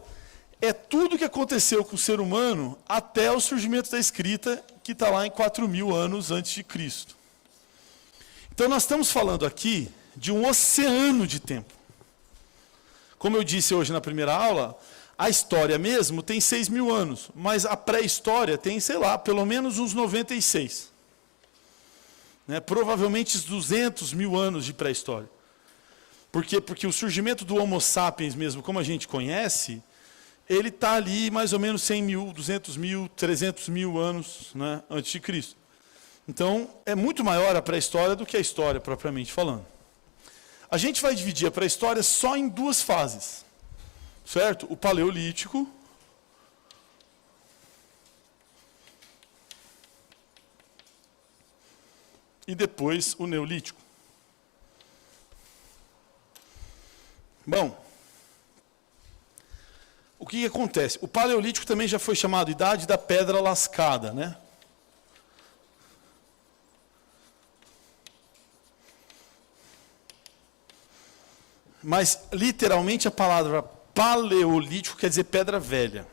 é tudo que aconteceu com o ser humano até o surgimento da escrita, que está lá em 4.000 anos antes de Cristo. Então, nós estamos falando aqui de um oceano de tempo. Como eu disse hoje na primeira aula, a história mesmo tem 6.000 anos, mas a pré-história tem, sei lá, pelo menos uns 96. Né? Provavelmente 200.000 anos de pré-história. Por quê? Porque o surgimento do Homo sapiens mesmo, como a gente conhece, ele está ali mais ou menos 100.000, 200.000, 300.000 anos, né, antes de Cristo. Então, é muito maior a pré-história do que a história, propriamente falando. A gente vai dividir a pré-história só em duas fases. Certo? O Paleolítico e depois o Neolítico. Bom, o que acontece? O Paleolítico também já foi chamado Idade da Pedra Lascada, né? Mas, literalmente, a palavra Paleolítico quer dizer pedra velha.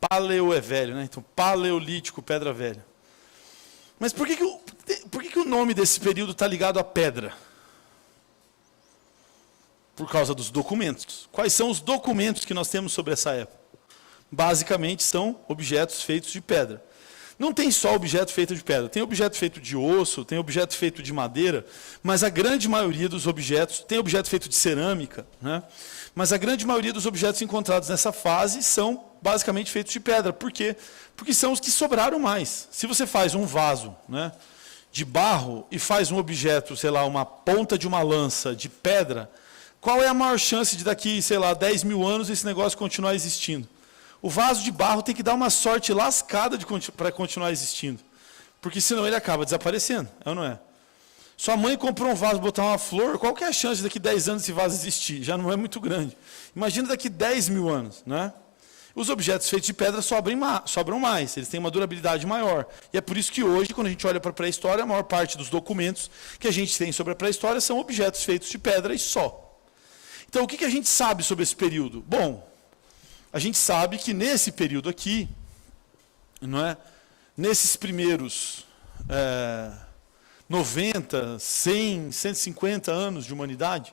Paleo é velho, né? Então, Paleolítico, pedra velha. Mas por que o nome desse período está ligado à pedra? Por causa dos documentos. Quais são os documentos que nós temos sobre essa época? Basicamente, são objetos feitos de pedra. Não tem só objeto feito de pedra, tem objeto feito de osso, tem objeto feito de madeira, mas a grande maioria dos objetos, tem objeto feito de cerâmica, né? Mas a grande maioria dos objetos encontrados nessa fase são basicamente feitos de pedra. Por quê? Porque são os que sobraram mais. Se você faz um vaso, né, de barro e faz um objeto, sei lá, uma ponta de uma lança de pedra, qual é a maior chance de daqui, sei lá, 10 mil anos esse negócio continuar existindo? O vaso de barro tem que dar uma sorte lascada para continuar existindo. Porque senão ele acaba desaparecendo, é ou não é? Sua mãe comprou um vaso, botar uma flor, qual que é a chance de daqui 10 anos esse vaso existir? Já não é muito grande. Imagina daqui 10 mil anos, né? Os objetos feitos de pedra sobram mais, eles têm uma durabilidade maior. E é por isso que hoje, quando a gente olha para a pré-história, a maior parte dos documentos que a gente tem sobre a pré-história são objetos feitos de pedra e só. Então, o que a gente sabe sobre esse período? Bom, a gente sabe que nesse período aqui, não é? Nesses primeiros 90, 100, 150 anos de humanidade,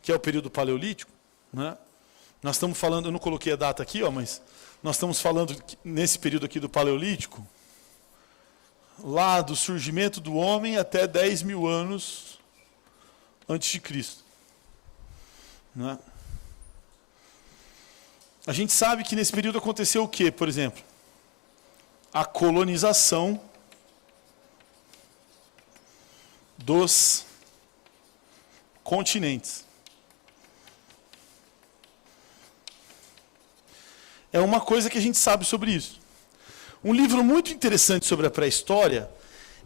que é o período paleolítico, né? Nós estamos falando, eu não coloquei a data aqui, mas nós estamos falando nesse período aqui do paleolítico, lá do surgimento do homem até 10 mil anos antes de Cristo. Né? A gente sabe que nesse período aconteceu o quê, por exemplo? A colonização dos continentes. É uma coisa que a gente sabe sobre isso. Um livro muito interessante sobre a pré-história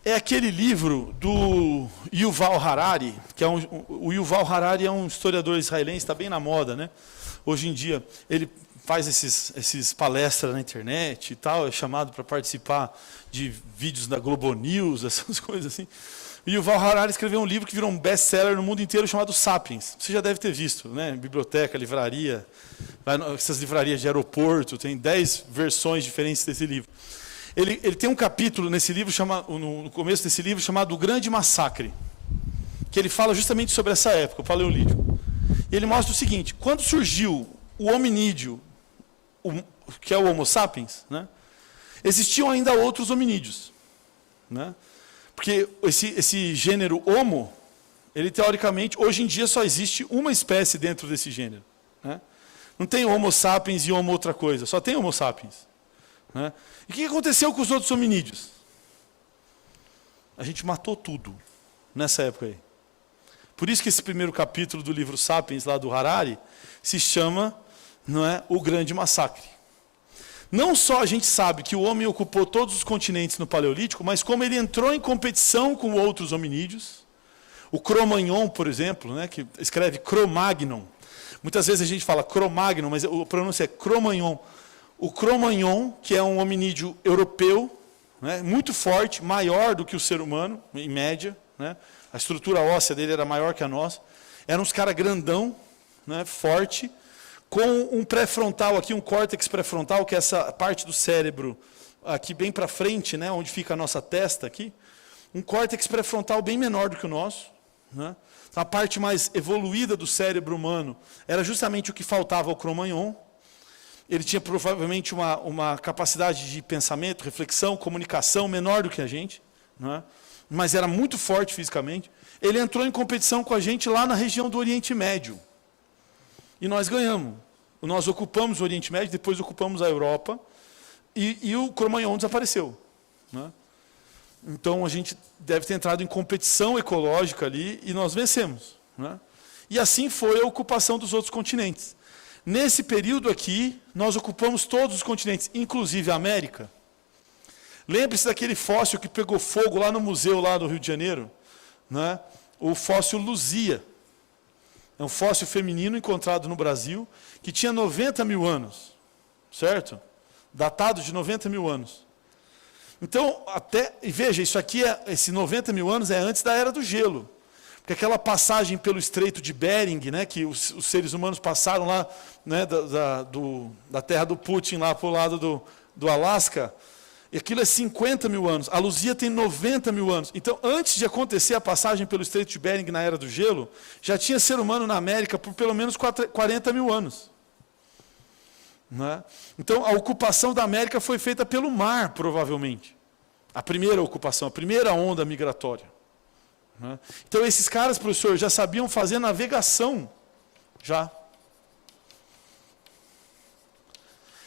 é aquele livro do Yuval Harari, que é o Yuval Harari é um historiador israelense, está bem na moda, né? Hoje em dia, ele faz esses palestras na internet e tal, é chamado para participar de vídeos da Globo News, essas coisas assim. E o Yuval Harari escreveu um livro que virou um best-seller no mundo inteiro chamado Sapiens. Você já deve ter visto, né? Biblioteca, livraria, essas livrarias de aeroporto, tem 10 versões diferentes desse livro. Ele tem um capítulo nesse livro, no começo desse livro, chamado O Grande Massacre, que ele fala justamente sobre essa época, o Paleolítico. E ele mostra o seguinte, quando surgiu o hominídeo, que é o Homo sapiens, né, existiam ainda outros hominídeos. Né? Porque esse gênero Homo, ele teoricamente, hoje em dia só existe uma espécie dentro desse gênero. Né? Não tem Homo sapiens e Homo outra coisa, só tem Homo sapiens. Né? E o que aconteceu com os outros hominídeos? A gente matou tudo nessa época aí. Por isso que esse primeiro capítulo do livro Sapiens, lá do Harari, se chama, não é, O Grande Massacre. Não só a gente sabe que o homem ocupou todos os continentes no Paleolítico, mas como ele entrou em competição com outros hominídeos. O Cro-Magnon, por exemplo, né, que escreve Cro-Magnon. Muitas vezes a gente fala Cro-Magnon, mas a pronúncia é Cro-Magnon. O Cro-Magnon, que é um hominídeo europeu, né, muito forte, maior do que o ser humano, em média, né, a estrutura óssea dele era maior que a nossa. Eram uns caras grandão, né, forte, com um pré-frontal aqui, um córtex pré-frontal, que é essa parte do cérebro aqui bem para frente, né, onde fica a nossa testa aqui. Um córtex pré-frontal bem menor do que o nosso. Né. A parte mais evoluída do cérebro humano era justamente o que faltava ao Cro-Magnon. Ele tinha provavelmente uma capacidade de pensamento, reflexão, comunicação menor do que a gente, né? Mas era muito forte fisicamente. Ele entrou em competição com a gente lá na região do Oriente Médio. E nós ganhamos. Nós ocupamos o Oriente Médio, depois ocupamos a Europa, e o Cro-Magnon desapareceu. Né? Então a gente deve ter entrado em competição ecológica ali, e nós vencemos. Né? E assim foi a ocupação dos outros continentes. Nesse período aqui, nós ocupamos todos os continentes, inclusive a América. Lembre-se daquele fóssil que pegou fogo lá no museu lá do Rio de Janeiro, né? O fóssil Luzia. É um fóssil feminino encontrado no Brasil, que tinha 90 mil anos, certo? Datado de 90 mil anos. Então, e veja, isso aqui, esse 90 mil anos é antes da Era do Gelo. Porque aquela passagem pelo Estreito de Bering, né, que os seres humanos passaram lá, né, da terra do Putin lá para o lado do Alasca, e aquilo é 50 mil anos. A Luzia tem 90 mil anos. Então, antes de acontecer a passagem pelo Estreito de Bering na Era do Gelo, já tinha ser humano na América por pelo menos 40 mil anos. Né? Então, a ocupação da América foi feita pelo mar, provavelmente. A primeira ocupação, a primeira onda migratória. Né? Então, esses caras, professor, já sabiam fazer navegação. Já.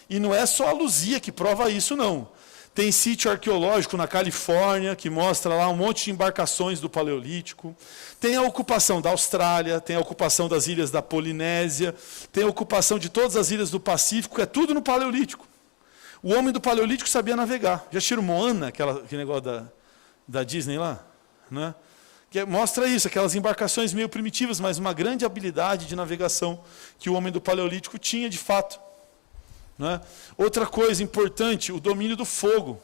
E não é só a Luzia que prova isso, não. Tem sítio arqueológico na Califórnia, que mostra lá um monte de embarcações do Paleolítico. Tem a ocupação da Austrália, tem a ocupação das ilhas da Polinésia, tem a ocupação de todas as ilhas do Pacífico, é tudo no Paleolítico. O homem do Paleolítico sabia navegar. Já assistiram Moana, aquele negócio da Disney lá? Né? Que mostra isso, aquelas embarcações meio primitivas, mas uma grande habilidade de navegação que o homem do Paleolítico tinha de fato. Né? Outra coisa importante, o domínio do fogo.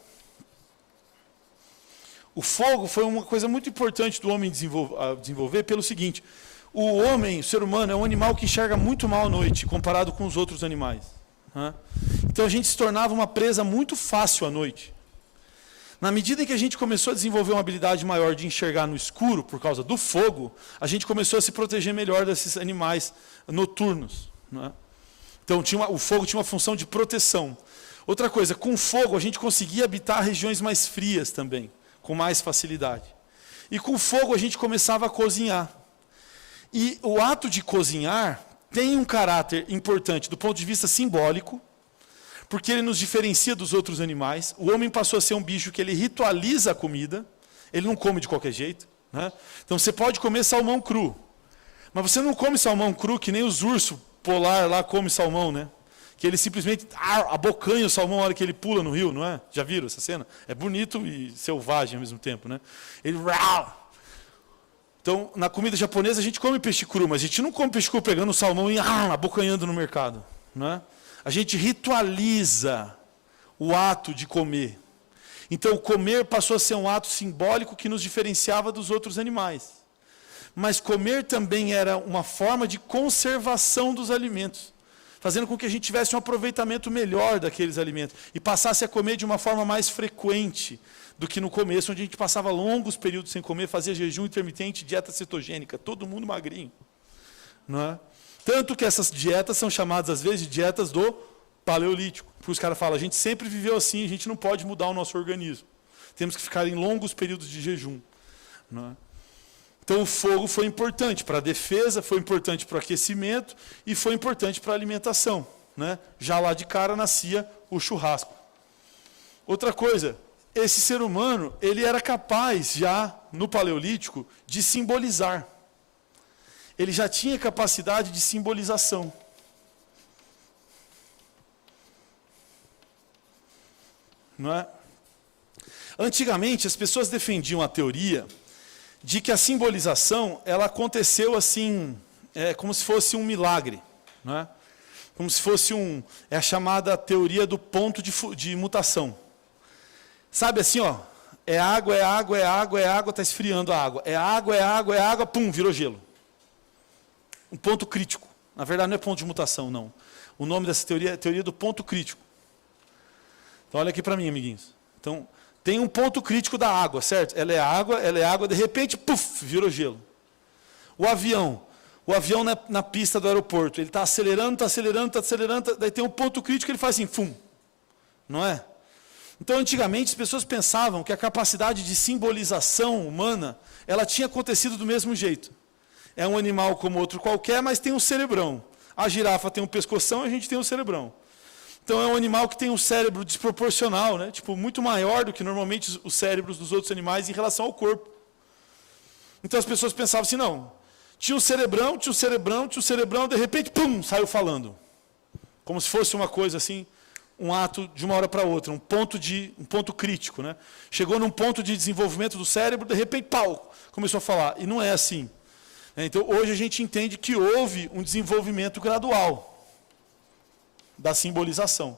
O fogo foi uma coisa muito importante do homem desenvolver pelo seguinte: o homem, o ser humano, é um animal que enxerga muito mal à noite, comparado com os outros animais. Né? Então a gente se tornava uma presa muito fácil à noite. Na medida em que a gente começou a desenvolver uma habilidade maior de enxergar no escuro, por causa do fogo, a gente começou a se proteger melhor desses animais noturnos. Né? Então, o fogo tinha uma função de proteção. Outra coisa, com fogo a gente conseguia habitar regiões mais frias também, com mais facilidade. E com fogo a gente começava a cozinhar. E o ato de cozinhar tem um caráter importante do ponto de vista simbólico, porque ele nos diferencia dos outros animais. O homem passou a ser um bicho que ele ritualiza a comida, ele não come de qualquer jeito. Né? Então, você pode comer salmão cru, mas você não come salmão cru que nem os ursos polar lá come salmão, né? Que ele simplesmente abocanha o salmão na hora que ele pula no rio, não é? Já viram essa cena? É bonito e selvagem ao mesmo tempo, né? Ele... Então, na comida japonesa a gente come peixe cru, mas a gente não come peixe cru pegando o salmão e abocanhando no mercado, não é? A gente ritualiza o ato de comer. Então, o comer passou a ser um ato simbólico que nos diferenciava dos outros animais. Mas comer também era uma forma de conservação dos alimentos, fazendo com que a gente tivesse um aproveitamento melhor daqueles alimentos e passasse a comer de uma forma mais frequente do que no começo, onde a gente passava longos períodos sem comer, fazia jejum intermitente, dieta cetogênica, todo mundo magrinho. Não é? Tanto que essas dietas são chamadas, às vezes, de dietas do Paleolítico. Porque os caras falam, a gente sempre viveu assim, a gente não pode mudar o nosso organismo. Temos que ficar em longos períodos de jejum. Não é? Então, o fogo foi importante para a defesa, foi importante para o aquecimento e foi importante para a alimentação. Né? Já lá de cara nascia o churrasco. Outra coisa, esse ser humano, ele era capaz já, no Paleolítico, de simbolizar. Ele já tinha capacidade de simbolização. Não é? Antigamente, as pessoas defendiam a teoria de que a simbolização ela aconteceu assim, como se fosse um milagre. Né? Como se fosse é a chamada teoria do ponto de mutação. Sabe assim, ó, é água, está esfriando a água. É água, pum, virou gelo. Um ponto crítico. Na verdade, não é ponto de mutação, não. O nome dessa teoria é a teoria do ponto crítico. Então, olha aqui para mim, amiguinhos. Então, tem um ponto crítico da água, certo? Ela é água, de repente, puf, virou gelo. O avião na pista do aeroporto, ele está acelerando, daí tem um ponto crítico que ele faz assim, fum. Não é? Então, antigamente, as pessoas pensavam que a capacidade de simbolização humana, ela tinha acontecido do mesmo jeito. É um animal como outro qualquer, mas tem um cerebrão. A girafa tem um pescoção, a gente tem um cerebrão. Então, é um animal que tem um cérebro desproporcional, né? Tipo, muito maior do que normalmente os cérebros dos outros animais em relação ao corpo. Então, as pessoas pensavam assim, não, tinha um cerebrão, de repente, pum, saiu falando. Como se fosse uma coisa assim, um ato de uma hora para outra, um ponto crítico. Né? Chegou num ponto de desenvolvimento do cérebro, de repente, pau, começou a falar. E não é assim. Então, hoje a gente entende que houve um desenvolvimento gradual da simbolização.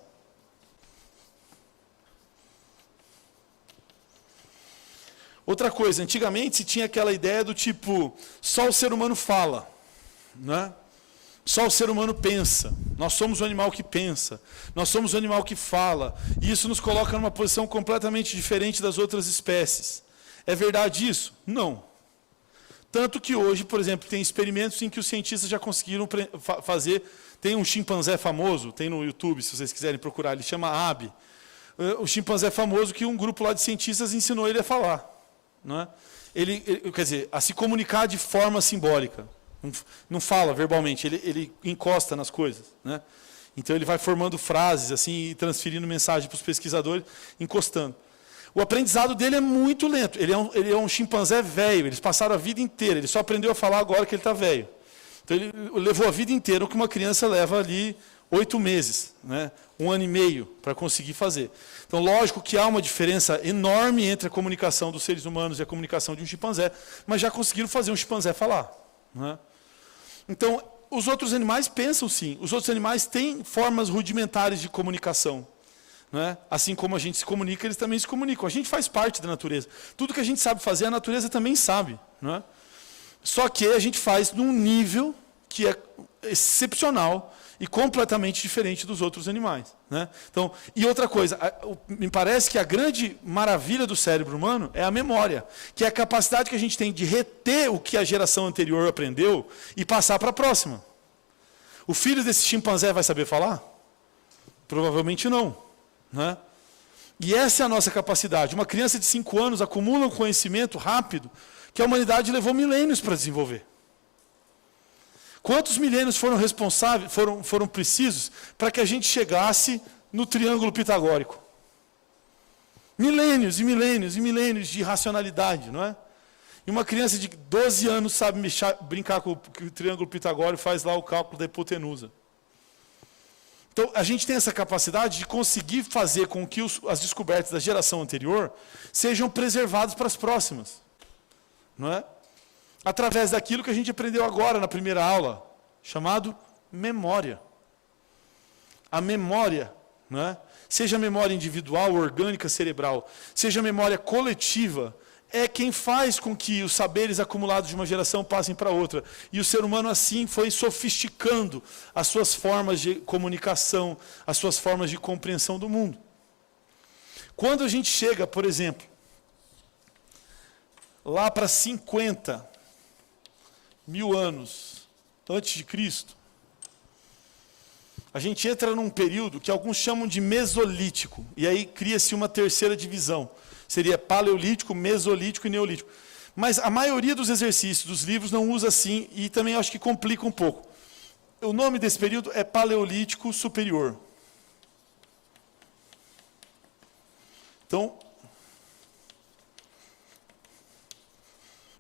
Outra coisa, antigamente se tinha aquela ideia do tipo, só o ser humano fala, né? Só o ser humano pensa, nós somos o animal que pensa, nós somos o animal que fala, e isso nos coloca numa posição completamente diferente das outras espécies. É verdade isso? Não. Tanto que hoje, por exemplo, tem experimentos em que os cientistas já conseguiram fazer. Tem um chimpanzé famoso, tem no YouTube, se vocês quiserem procurar, ele chama Abe. O chimpanzé é famoso que um grupo lá de cientistas ensinou ele a falar. Não é? Quer dizer, a se comunicar de forma simbólica. Não fala verbalmente, ele encosta nas coisas. Né? Então ele vai formando frases assim e transferindo mensagem para os pesquisadores, encostando. O aprendizado dele é muito lento. Ele é um chimpanzé velho, eles passaram a vida inteira, ele só aprendeu a falar agora que ele está velho. Então ele levou a vida inteira o que uma criança leva ali 8 meses, né? 1 ano e meio para conseguir fazer. Então, lógico que há uma diferença enorme entre a comunicação dos seres humanos e a comunicação de um chimpanzé, mas já conseguiram fazer um chimpanzé falar. Né? Então, os outros animais pensam sim, os outros animais têm formas rudimentares de comunicação. Né? Assim como a gente se comunica, eles também se comunicam. A gente faz parte da natureza. Tudo que a gente sabe fazer, a natureza também sabe. Né? Só que a gente faz num nível que é excepcional e completamente diferente dos outros animais. Né? Então, e outra coisa, me parece que a grande maravilha do cérebro humano é a memória, que é a capacidade que a gente tem de reter o que a geração anterior aprendeu e passar para a próxima. O filho desse chimpanzé vai saber falar? Provavelmente não. Né? E essa é a nossa capacidade. Uma criança de 5 anos acumula um conhecimento rápido que a humanidade levou milênios para desenvolver. Quantos milênios foram responsáveis, foram precisos para que a gente chegasse no triângulo pitagórico? Milênios e milênios e milênios de racionalidade, não é? E uma criança de 12 anos sabe brincar com o triângulo pitagórico, faz lá o cálculo da hipotenusa. Então, a gente tem essa capacidade de conseguir fazer com que as descobertas da geração anterior sejam preservadas para as próximas. Não é? Através daquilo que a gente aprendeu agora na primeira aula, chamado memória. A memória, não é? Seja a memória individual, orgânica, cerebral, seja a memória coletiva, é quem faz com que os saberes acumulados de uma geração passem para outra. E o ser humano, assim, foi sofisticando as suas formas de comunicação, as suas formas de compreensão do mundo. Quando a gente chega, por exemplo, lá para 50 mil anos antes de Cristo, a gente entra num período que alguns chamam de mesolítico, e aí cria-se uma terceira divisão. Seria paleolítico, mesolítico e neolítico. Mas a maioria dos exercícios dos livros não usa assim, e também acho que complica um pouco. O nome desse período é Paleolítico Superior. Então,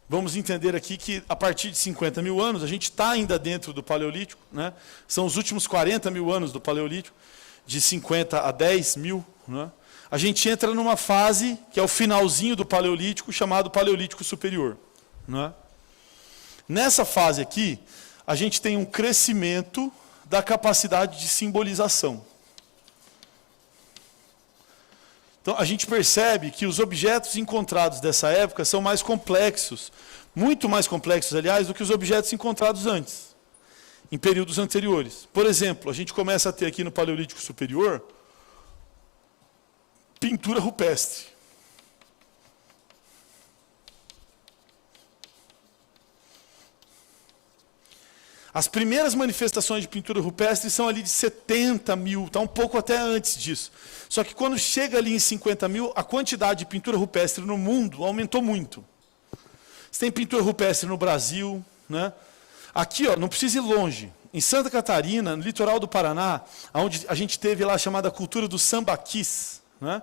vamos entender aqui que a partir de 50 mil anos, a gente está ainda dentro do Paleolítico, né? São os últimos 40 mil anos do Paleolítico, de 50 a 10 mil, né? A gente entra numa fase, que é o finalzinho do Paleolítico, chamado Paleolítico Superior. Né? Nessa fase aqui, a gente tem um crescimento da capacidade de simbolização. Então, a gente percebe que os objetos encontrados dessa época são mais complexos, muito mais complexos, aliás, do que os objetos encontrados antes, em períodos anteriores. Por exemplo, a gente começa a ter aqui no Paleolítico Superior pintura rupestre. As primeiras manifestações de pintura rupestre são ali de 70 mil, está um pouco até antes disso. Só que quando chega ali em 50 mil, a quantidade de pintura rupestre no mundo aumentou muito. Você tem pintura rupestre no Brasil, né? Aqui, ó, não precisa ir longe. Em Santa Catarina, no litoral do Paraná, onde a gente teve lá a chamada cultura dos sambaquis, né?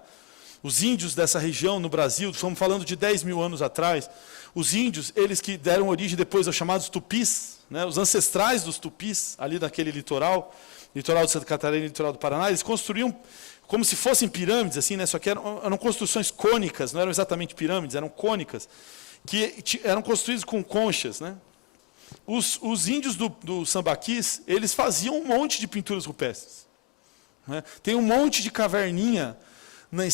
Os índios dessa região no Brasil, estamos falando de 10 mil anos atrás, os índios, eles que deram origem depois aos chamados tupis, né, os ancestrais dos tupis, ali daquele litoral de Santa Catarina e litoral do Paraná, eles construíam como se fossem pirâmides, assim, né, só que eram construções cônicas, não eram exatamente pirâmides, eram cônicas, que eram construídas com conchas. Né. Os índios do sambaquis, eles faziam um monte de pinturas rupestres. Né. Tem um monte de caverninha na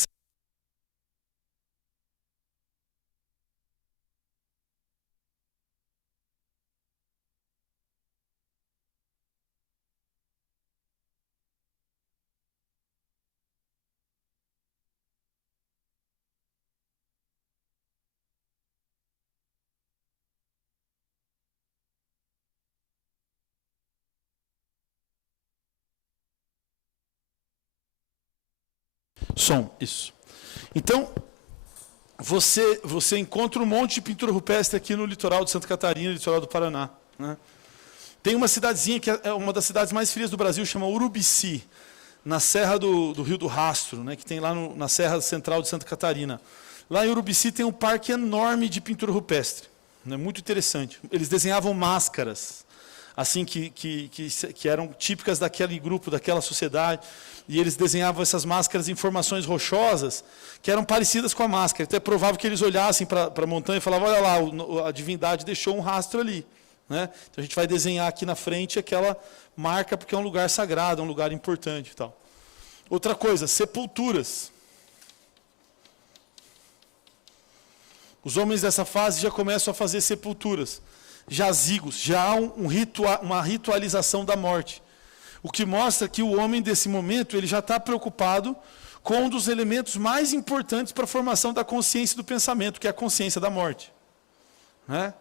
Som, isso. Então, você encontra um monte de pintura rupestre aqui no litoral de Santa Catarina, litoral do Paraná, né? Tem uma cidadezinha que é uma das cidades mais frias do Brasil, chama Urubici, na Serra do Rio do Rastro, né, que tem lá na Serra Central de Santa Catarina. Lá em Urubici tem um parque enorme de pintura rupestre, né, muito interessante. Eles desenhavam máscaras, assim que eram típicas daquele grupo, daquela sociedade, e eles desenhavam essas máscaras em formações rochosas, que eram parecidas com a máscara. Então é provável que eles olhassem para a montanha e falavam, olha lá, a divindade deixou um rastro ali. Né? Então a gente vai desenhar aqui na frente aquela marca, porque é um lugar sagrado, é um lugar importante e tal. Outra coisa, sepulturas. Os homens dessa fase já começam a fazer sepulturas, jazigos, já há uma ritualização da morte. O que mostra que o homem desse momento ele já está preocupado com um dos elementos mais importantes para a formação da consciência do pensamento, que é a consciência da morte. Né?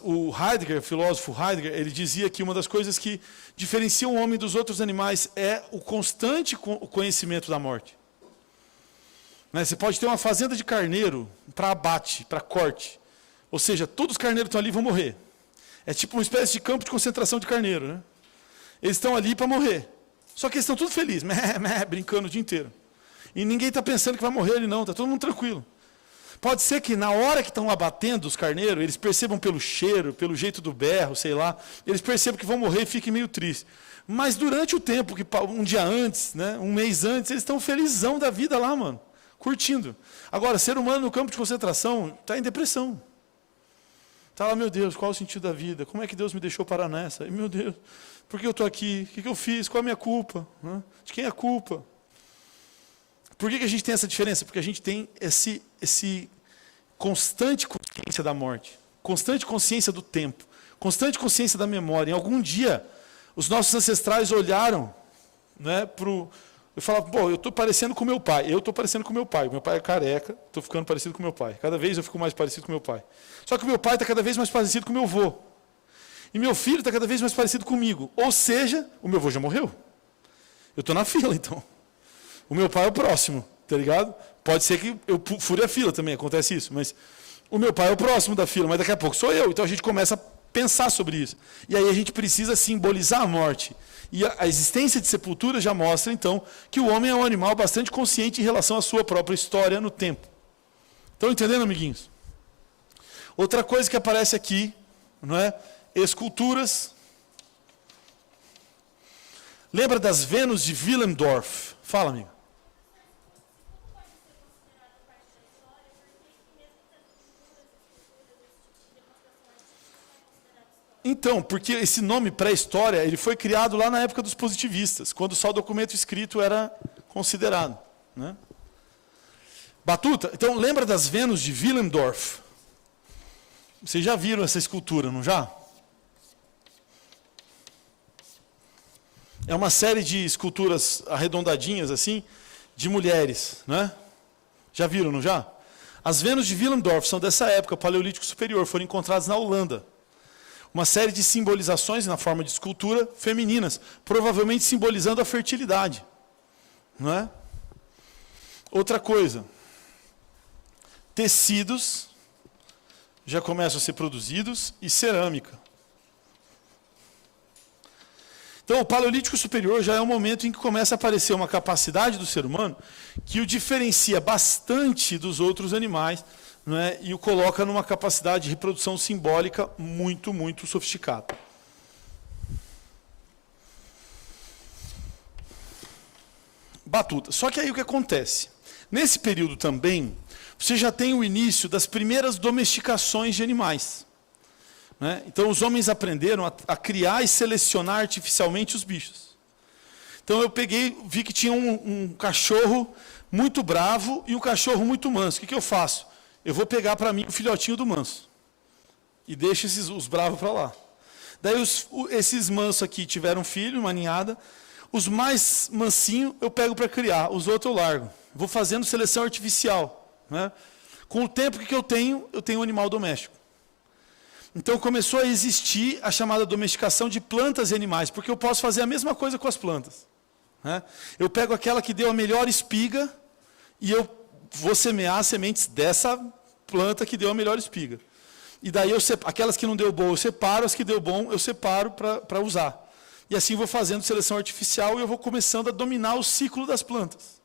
O Heidegger, o filósofo Heidegger, ele dizia que uma das coisas que diferencia o homem dos outros animais é o constante conhecimento da morte. Né? Você pode ter uma fazenda de carneiro para abate, para corte. Ou seja, todos os carneiros estão ali e vão morrer. É tipo uma espécie de campo de concentração de carneiro. Né? Eles estão ali para morrer. Só que eles estão tudo felizes, brincando o dia inteiro. E ninguém está pensando que vai morrer ali não, está todo mundo tranquilo. Pode ser que na hora que estão abatendo os carneiros, eles percebam pelo cheiro, pelo jeito do berro, sei lá, eles percebam que vão morrer e fiquem meio tristes. Mas durante o tempo, um dia antes, né, um mês antes, eles estão felizão da vida lá, mano, curtindo. Agora, ser humano no campo de concentração está em depressão. Está lá, meu Deus, qual é o sentido da vida? Como é que Deus me deixou parar nessa? E, meu Deus, por que eu estou aqui? O que eu fiz? Qual é a minha culpa? De quem é a culpa? Por que a gente tem essa diferença? Porque a gente tem esse constante consciência da morte, constante consciência do tempo, constante consciência da memória. Em algum dia, os nossos ancestrais olharam, né, e falavam, pô, eu estou parecendo com meu pai. Eu estou parecendo com meu pai. Meu pai é careca, estou ficando parecido com meu pai. Cada vez eu fico mais parecido com meu pai. Só que o meu pai está cada vez mais parecido com meu avô. E meu filho está cada vez mais parecido comigo. Ou seja, o meu avô já morreu. Eu estou na fila, então. O meu pai é o próximo, tá ligado? Pode ser que eu fure a fila também, acontece isso, mas o meu pai é o próximo da fila, mas daqui a pouco sou eu. Então a gente começa a pensar sobre isso. E aí a gente precisa simbolizar a morte. E a existência de sepultura já mostra, então, que o homem é um animal bastante consciente em relação à sua própria história no tempo. Estão entendendo, amiguinhos? Outra coisa que aparece aqui, não é? Esculturas. Lembra das Vênus de Willendorf? Fala, amigo. Então, porque esse nome pré-história, ele foi criado lá na época dos positivistas, quando só o documento escrito era considerado. Né? Batuta, então lembra das Vênus de Willendorf? Vocês já viram essa escultura, não já? É uma série de esculturas arredondadinhas, assim, de mulheres, né? Já viram, não já? As Vênus de Willendorf são dessa época, Paleolítico Superior, foram encontradas na Holanda. Uma série de simbolizações na forma de escultura femininas, provavelmente simbolizando a fertilidade. Não é? Outra coisa, tecidos já começam a ser produzidos e cerâmica. Então, o Paleolítico Superior já é um momento em que começa a aparecer uma capacidade do ser humano que o diferencia bastante dos outros animais, não é? E o coloca numa capacidade de reprodução simbólica muito, muito sofisticada. Batuta. Só que aí o que acontece? Nesse período também, você já tem o início das primeiras domesticações de animais. Né? Então, os homens aprenderam a criar e selecionar artificialmente os bichos. Então, eu vi que tinha um cachorro muito bravo e um cachorro muito manso. O que eu faço? Eu vou pegar para mim o filhotinho do manso. E deixo os bravos para lá. Daí, esses mansos aqui tiveram um filho, uma ninhada. Os mais mansinhos eu pego para criar, os outros eu largo. Vou fazendo seleção artificial. Né? Com o tempo que eu tenho um animal doméstico. Então começou a existir a chamada domesticação de plantas e animais, porque eu posso fazer a mesma coisa com as plantas. Né? Eu pego aquela que deu a melhor espiga, e eu vou semear sementes dessa planta que deu a melhor espiga. E daí, aquelas que não deu boa eu separo, as que deu bom eu separo para usar. E assim vou fazendo seleção artificial e eu vou começando a dominar o ciclo das plantas.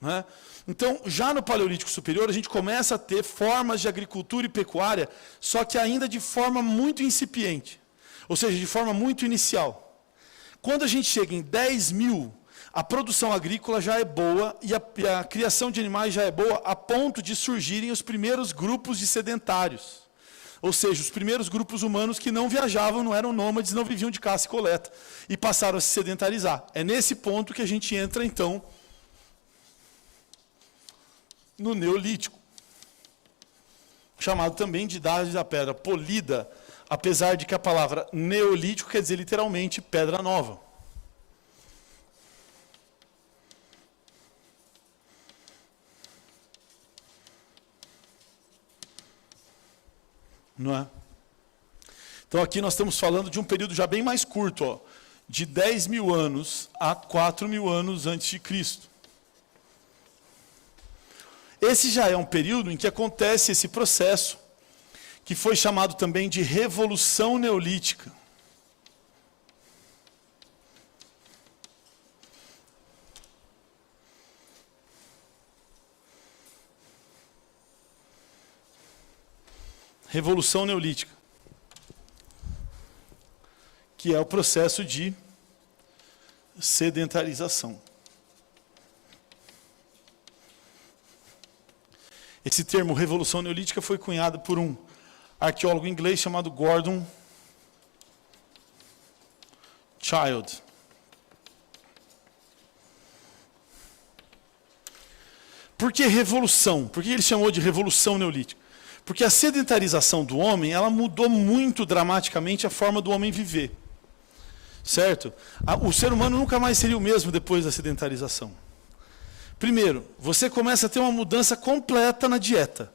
Né? Então, já no Paleolítico Superior, a gente começa a ter formas de agricultura e pecuária, só que ainda de forma muito incipiente. Ou seja, de forma muito inicial. Quando a gente chega em 10.000, a produção agrícola já é boa e a criação de animais já é boa a ponto de surgirem os primeiros grupos de sedentários. Ou seja, os primeiros grupos humanos que não viajavam, não eram nômades, não viviam de caça e coleta. E passaram a se sedentarizar. É nesse ponto que a gente entra, então, no Neolítico. Chamado também de Idade da Pedra Polida, apesar de que a palavra Neolítico quer dizer literalmente pedra nova. Não é? Então aqui nós estamos falando de um período já bem mais curto, ó, de 10.000 anos a 4.000 anos antes de Cristo. Esse já é um período em que acontece esse processo, que foi chamado também de Revolução Neolítica. Revolução Neolítica, que é o processo de sedentarização. Esse termo Revolução Neolítica foi cunhado por um arqueólogo inglês chamado Gordon Childe. Por que revolução? Por que ele chamou de Revolução Neolítica? Porque a sedentarização do homem, ela mudou muito dramaticamente a forma do homem viver. Certo? O ser humano nunca mais seria o mesmo depois da sedentarização. Primeiro, você começa a ter uma mudança completa na dieta.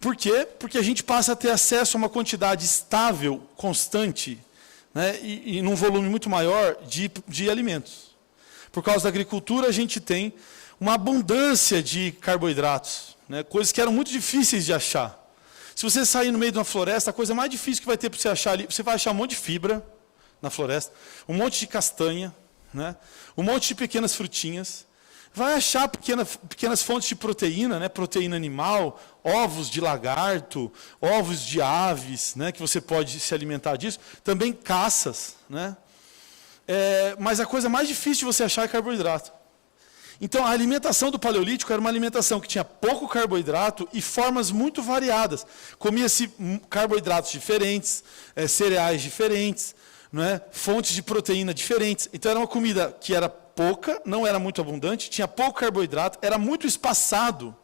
Por quê? Porque a gente passa a ter acesso a uma quantidade estável, constante, né, e num volume muito maior de alimentos. Por causa da agricultura, a gente tem uma abundância de carboidratos, né, coisas que eram muito difíceis de achar. Se você sair no meio de uma floresta, a coisa mais difícil que vai ter para você achar ali, você vai achar um monte de fibra na floresta, um monte de castanha, né, um monte de pequenas frutinhas, vai achar pequenas fontes de proteína, né, proteína animal, ovos de lagarto, ovos de aves, né, que você pode se alimentar disso, também caças, né, mas a coisa mais difícil de você achar é carboidrato. Então, a alimentação do Paleolítico era uma alimentação que tinha pouco carboidrato e formas muito variadas. Comia-se carboidratos diferentes, cereais diferentes, né, fontes de proteína diferentes. Então, era uma comida que era pouca, não era muito abundante, tinha pouco carboidrato, era muito espaçado,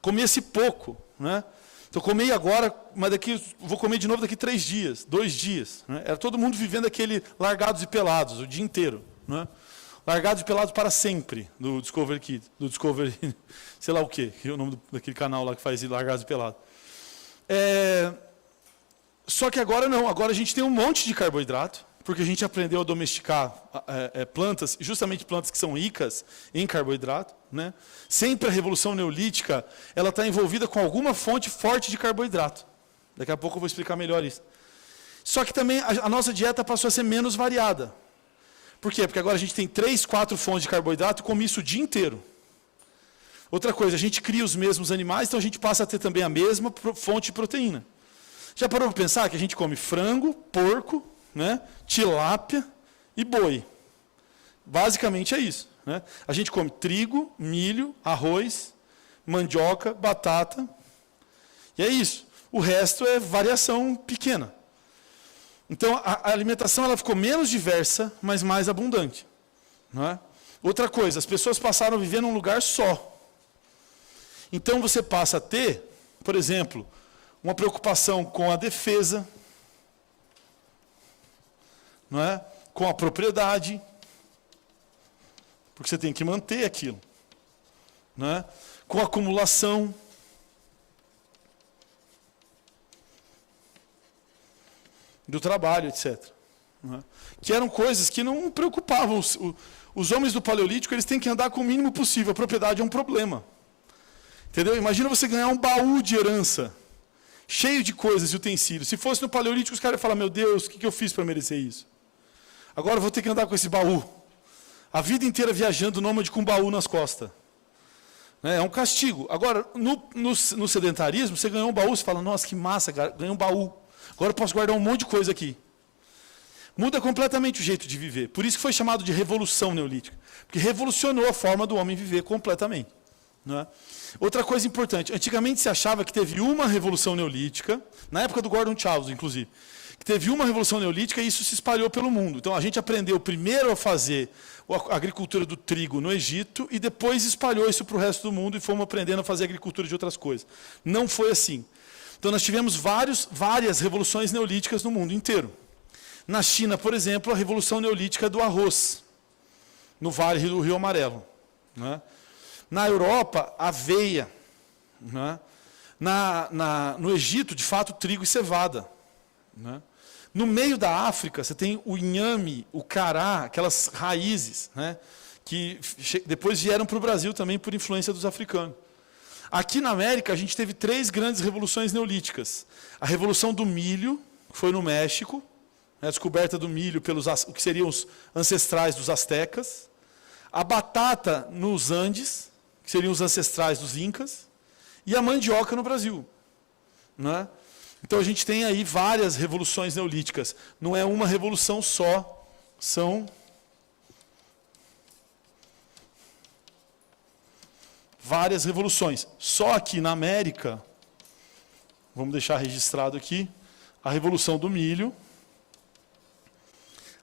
comia-se pouco. Né? Então, comei agora, mas vou comer de novo daqui 3 dias, 2 dias. Né? Era todo mundo vivendo aquele largados e pelados o dia inteiro. Né? Largados e Pelados para Sempre, do Discovery Kids, do Discovery, sei lá o quê, que é o nome daquele canal lá que faz Largados e Pelados. Só que agora não, agora a gente tem um monte de carboidrato, porque a gente aprendeu a domesticar plantas, justamente plantas que são ricas em carboidrato. Né? Sempre a Revolução Neolítica, ela está envolvida com alguma fonte forte de carboidrato. Daqui a pouco eu vou explicar melhor isso. Só que também a nossa dieta passou a ser menos variada. Por quê? Porque agora a gente tem 3, 4 fontes de carboidrato e come isso o dia inteiro. Outra coisa, a gente cria os mesmos animais, então a gente passa a ter também a mesma fonte de proteína. Já parou para pensar que a gente come frango, porco, né, tilápia e boi? Basicamente é isso. Né? A gente come trigo, milho, arroz, mandioca, batata, e é isso. O resto é variação pequena. Então, a alimentação ela ficou menos diversa, mas mais abundante. Não é? Outra coisa, as pessoas passaram a viver num lugar só. Então, você passa a ter, por exemplo, uma preocupação com a defesa, não é? Com a propriedade, porque você tem que manter aquilo. Não é? Com a acumulação. Do trabalho, etc. né? Que eram coisas que não preocupavam. Os homens do Paleolítico, eles têm que andar com o mínimo possível. A propriedade é um problema. Entendeu? Imagina você ganhar um baú de herança, cheio de coisas e utensílios. Se fosse no Paleolítico, os caras iam falar, meu Deus, o que eu fiz para merecer isso? Agora eu vou ter que andar com esse baú. A vida inteira viajando nômade com um baú nas costas. É um castigo. Agora, no sedentarismo, você ganhou um baú, você fala, nossa, que massa, cara, ganhei um baú. Agora eu posso guardar um monte de coisa aqui. Muda completamente o jeito de viver. Por isso que foi chamado de Revolução Neolítica. Porque revolucionou a forma do homem viver completamente. Não é? Outra coisa importante, antigamente se achava que teve uma Revolução Neolítica, na época do Gordon Childs, inclusive, que teve uma Revolução Neolítica e isso se espalhou pelo mundo. Então a gente aprendeu primeiro a fazer a agricultura do trigo no Egito e depois espalhou isso para o resto do mundo e fomos aprendendo a fazer agricultura de outras coisas. Não foi assim. Então nós tivemos várias revoluções neolíticas no mundo inteiro. Na China, por exemplo, a Revolução Neolítica do arroz, no Vale do Rio Amarelo. Né? Na Europa, aveia. Né? No Egito, de fato, trigo e cevada. Né? No meio da África, você tem o inhame, o cará, aquelas raízes, né? Que depois vieram para o Brasil também por influência dos africanos. Aqui na América, a gente teve 3 grandes revoluções neolíticas. A Revolução do Milho, que foi no México, a descoberta do milho pelos o que seriam os ancestrais dos astecas. A batata nos Andes, que seriam os ancestrais dos incas. E a mandioca no Brasil. Né? Então a gente tem aí várias revoluções neolíticas. Não é uma revolução só, são várias revoluções. Só aqui na América, vamos deixar registrado aqui, a Revolução do Milho,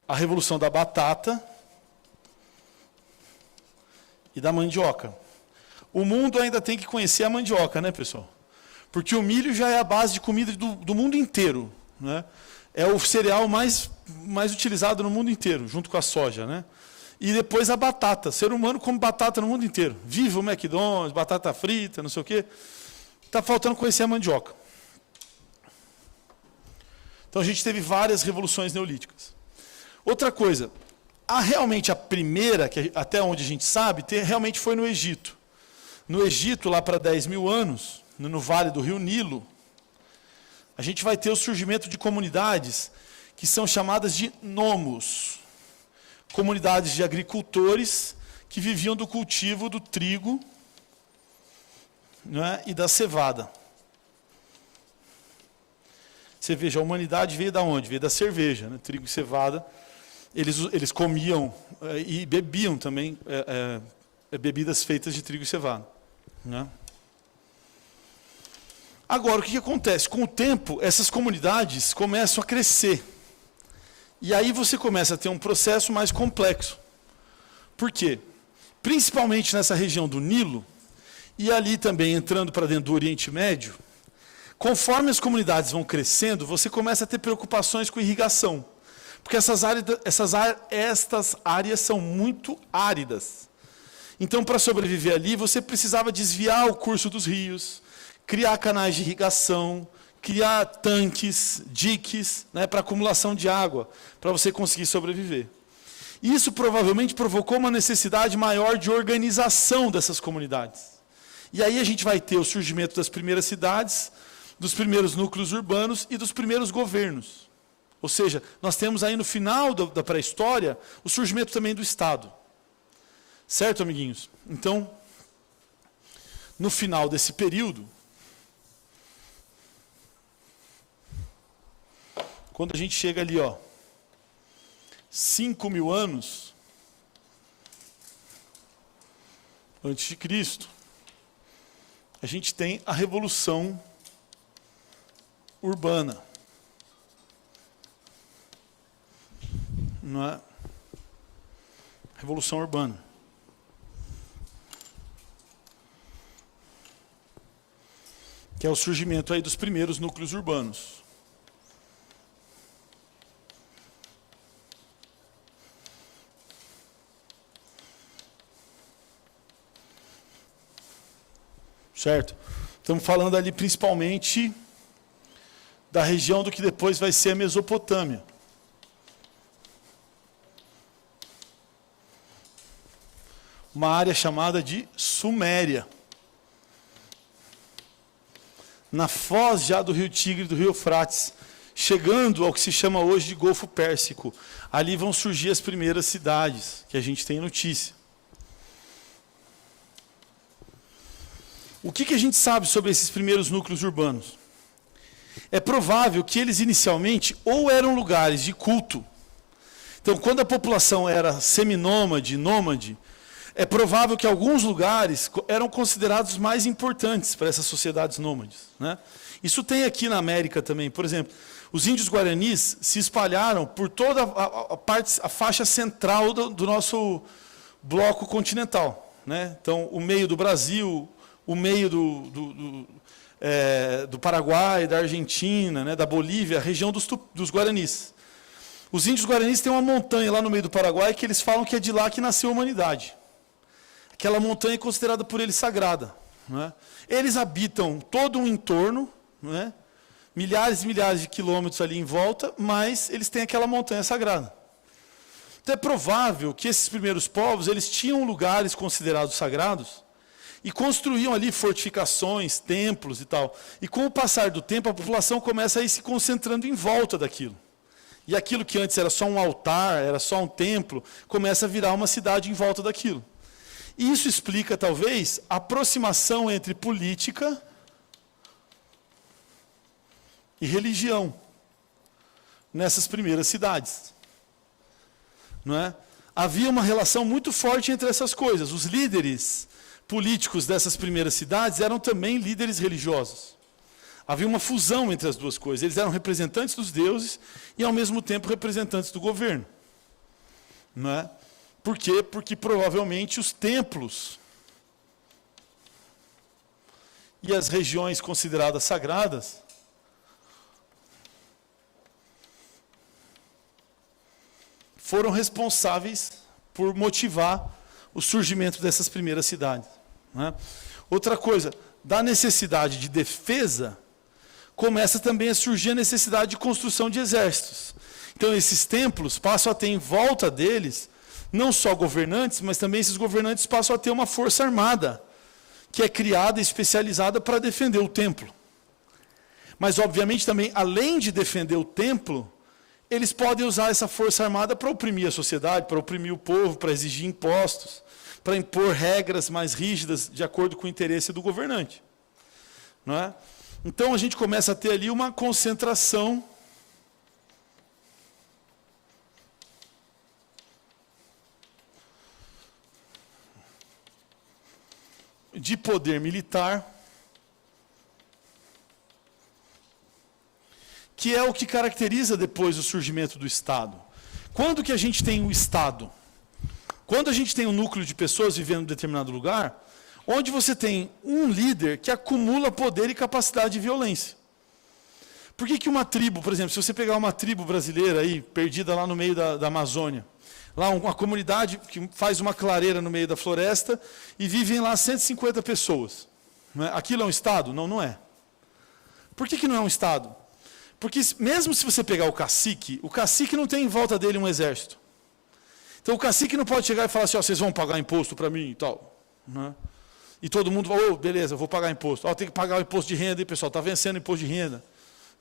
a Revolução da Batata e da mandioca. O mundo ainda tem que conhecer a mandioca, né, pessoal? Porque o milho já é a base de comida do mundo inteiro. Né? É o cereal mais utilizado no mundo inteiro, junto com a soja. Né? E depois a batata. O ser humano come batata no mundo inteiro. Viva o McDonald's, batata frita, não sei o quê. Está faltando conhecer a mandioca. Então a gente teve várias revoluções neolíticas. Outra coisa, realmente a primeira, que até onde a gente sabe, realmente foi no Egito. No Egito, lá para 10 mil anos, no Vale do Rio Nilo, a gente vai ter o surgimento de comunidades que são chamadas de nomos. Comunidades de agricultores que viviam do cultivo do trigo, né, e da cevada. Você veja, a humanidade veio da onde? Veio da cerveja, né, trigo e cevada. Eles comiam e bebiam também bebidas feitas de trigo e cevada. Né? Agora, o que acontece? Com o tempo, essas comunidades começam a crescer. E aí você começa a ter um processo mais complexo. Por quê? Principalmente nessa região do Nilo, e ali também entrando para dentro do Oriente Médio, conforme as comunidades vão crescendo, você começa a ter preocupações com irrigação. Porque estas áreas são muito áridas. Então, para sobreviver ali, você precisava desviar o curso dos rios, criar canais de irrigação, criar tanques, diques, né, para acumulação de água, para você conseguir sobreviver. Isso provavelmente provocou uma necessidade maior de organização dessas comunidades. E aí a gente vai ter o surgimento das primeiras cidades, dos primeiros núcleos urbanos e dos primeiros governos. Ou seja, nós temos aí no final da pré-história o surgimento também do Estado. Certo, amiguinhos? Então, no final desse período, quando a gente chega ali, 5 mil anos antes de Cristo, a gente tem a Revolução Urbana. Não é? Revolução Urbana. Que é o surgimento aí dos primeiros núcleos urbanos. Certo? Estamos falando ali principalmente da região do que depois vai ser a Mesopotâmia. uma área chamada de Suméria. Na foz já do rio Tigre e do rio Eufrates, chegando ao que se chama hoje de Golfo Pérsico. Ali vão surgir as primeiras cidades que a gente tem notícia. O que a gente sabe sobre esses primeiros núcleos urbanos? É provável que eles inicialmente ou eram lugares de culto. Então, quando a população era seminômade, nômade, é provável que alguns lugares eram considerados mais importantes para essas sociedades nômades, né? Isso tem aqui na América também. Por exemplo, os índios guaranis se espalharam por toda a faixa central do nosso bloco continental, né? Então, o meio do Brasil, o meio do Paraguai, da Argentina, né, da Bolívia, a região dos guaranis. Os índios guaranis têm uma montanha lá no meio do Paraguai que eles falam que é de lá que nasceu a humanidade. Aquela montanha é considerada por eles sagrada, não é? Eles habitam todo um entorno, não é? Milhares e milhares de quilômetros ali em volta, mas eles têm aquela montanha sagrada. Então é provável que esses primeiros povos eles tinham lugares considerados sagrados e construíam ali fortificações, templos e tal. E com o passar do tempo, a população começa a ir se concentrando em volta daquilo. E aquilo que antes era só um altar, era só um templo, começa a virar uma cidade em volta daquilo. E isso explica, talvez, a aproximação entre política e religião nessas primeiras cidades. Não é? Havia uma relação muito forte entre essas coisas. Os líderes políticos dessas primeiras cidades eram também líderes religiosos. Havia uma fusão entre as duas coisas. Eles eram representantes dos deuses e, ao mesmo tempo, representantes do governo. Não é? Por quê? Porque provavelmente os templos e as regiões consideradas sagradas foram responsáveis por motivar o surgimento dessas primeiras cidades, né? Outra coisa, da necessidade de defesa, começa também a surgir a necessidade de construção de exércitos. Então esses templos passam a ter em volta deles não só governantes, mas também esses governantes passam a ter uma força armada, que é criada e especializada para defender o templo. Mas, obviamente, também, além de defender o templo, eles podem usar essa força armada para oprimir a sociedade, para oprimir o povo, para exigir impostos, para impor regras mais rígidas de acordo com o interesse do governante. Não é? Então, a gente começa a ter ali uma concentração de poder militar, que é o que caracteriza depois o surgimento do Estado. Quando que a gente tem o Estado? Quando a gente tem um núcleo de pessoas vivendo em determinado lugar, onde você tem um líder que acumula poder e capacidade de violência. Por que uma tribo, por exemplo, se você pegar uma tribo brasileira aí, perdida lá no meio da Amazônia, lá uma comunidade que faz uma clareira no meio da floresta e vivem lá 150 pessoas. Não é? Aquilo é um Estado? Não, não é. Por que não é um Estado? Porque mesmo se você pegar o cacique não tem em volta dele um exército. Então o cacique não pode chegar e falar assim, ó, vocês vão pagar imposto para mim e tal. Não é? E todo mundo fala, oh, beleza, eu vou pagar imposto. Ó, tem que pagar o imposto de renda, e pessoal, está vencendo o imposto de renda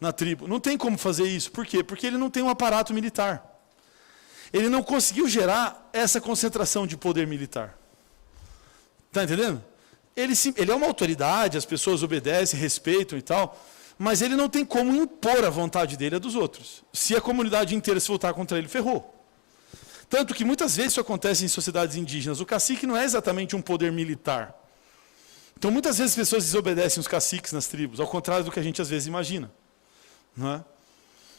na tribo. Não tem como fazer isso. Por quê? Porque ele não tem um aparato militar. Ele não conseguiu gerar essa concentração de poder militar. Está entendendo? Ele é uma autoridade, as pessoas obedecem, respeitam e tal, mas ele não tem como impor a vontade dele a dos outros. Se a comunidade inteira se voltar contra ele, ferrou. Tanto que muitas vezes isso acontece em sociedades indígenas. O cacique não é exatamente um poder militar. Então muitas vezes as pessoas desobedecem os caciques nas tribos, ao contrário do que a gente às vezes imagina. Não é?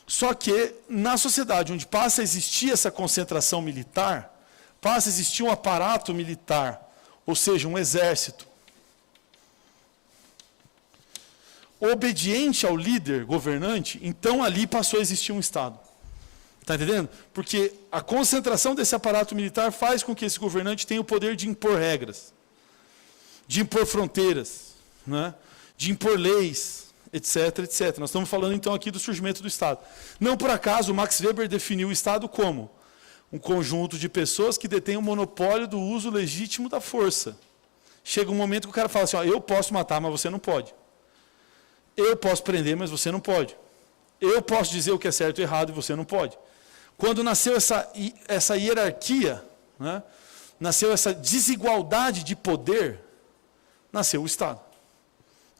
Só que, na sociedade onde passa a existir essa concentração militar, passa a existir um aparato militar, ou seja, um exército, obediente ao líder governante, então ali passou a existir um Estado. Está entendendo? Porque a concentração desse aparato militar faz com que esse governante tenha o poder de impor regras, de impor fronteiras, né? De impor leis, etc, etc. Nós estamos falando então aqui do surgimento do Estado. Não por acaso o Max Weber definiu o Estado como um conjunto de pessoas que detêm o monopólio do uso legítimo da força. Chega um momento que o cara fala assim, ó, eu posso matar, mas você não pode. Eu posso prender, mas você não pode. Eu posso dizer o que é certo e errado e você não pode. Quando nasceu essa hierarquia, né, nasceu essa desigualdade de poder, nasceu o Estado.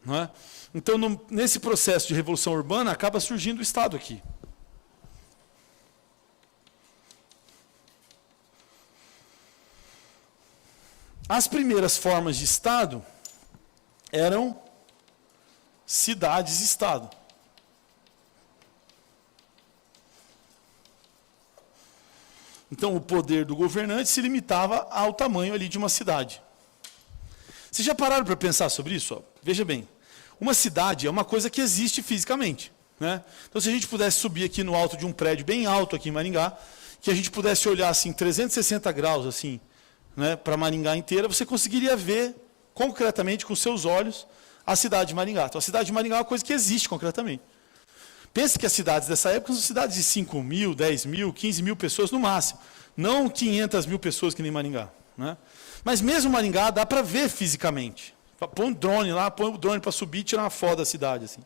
Não é? Então, nesse processo de revolução urbana, acaba surgindo o Estado aqui. As primeiras formas de Estado eram cidades-Estado. Então, o poder do governante se limitava ao tamanho ali de uma cidade. Vocês já pararam para pensar sobre isso? Ó? Veja bem, uma cidade é uma coisa que existe fisicamente. Né? Então, se a gente pudesse subir aqui no alto de um prédio bem alto aqui em Maringá, que a gente pudesse olhar assim 360 graus assim, né, para Maringá inteira, você conseguiria ver concretamente com seus olhos a cidade de Maringá. Então, a cidade de Maringá é uma coisa que existe concretamente. Pense que as cidades dessa época são cidades de 5 mil, 10 mil, 15 mil pessoas no máximo. Não 500 mil pessoas que nem Maringá. Né? Mas mesmo Maringá dá para ver fisicamente. Põe um drone lá, põe o drone para subir e tirar uma foto da cidade. Assim.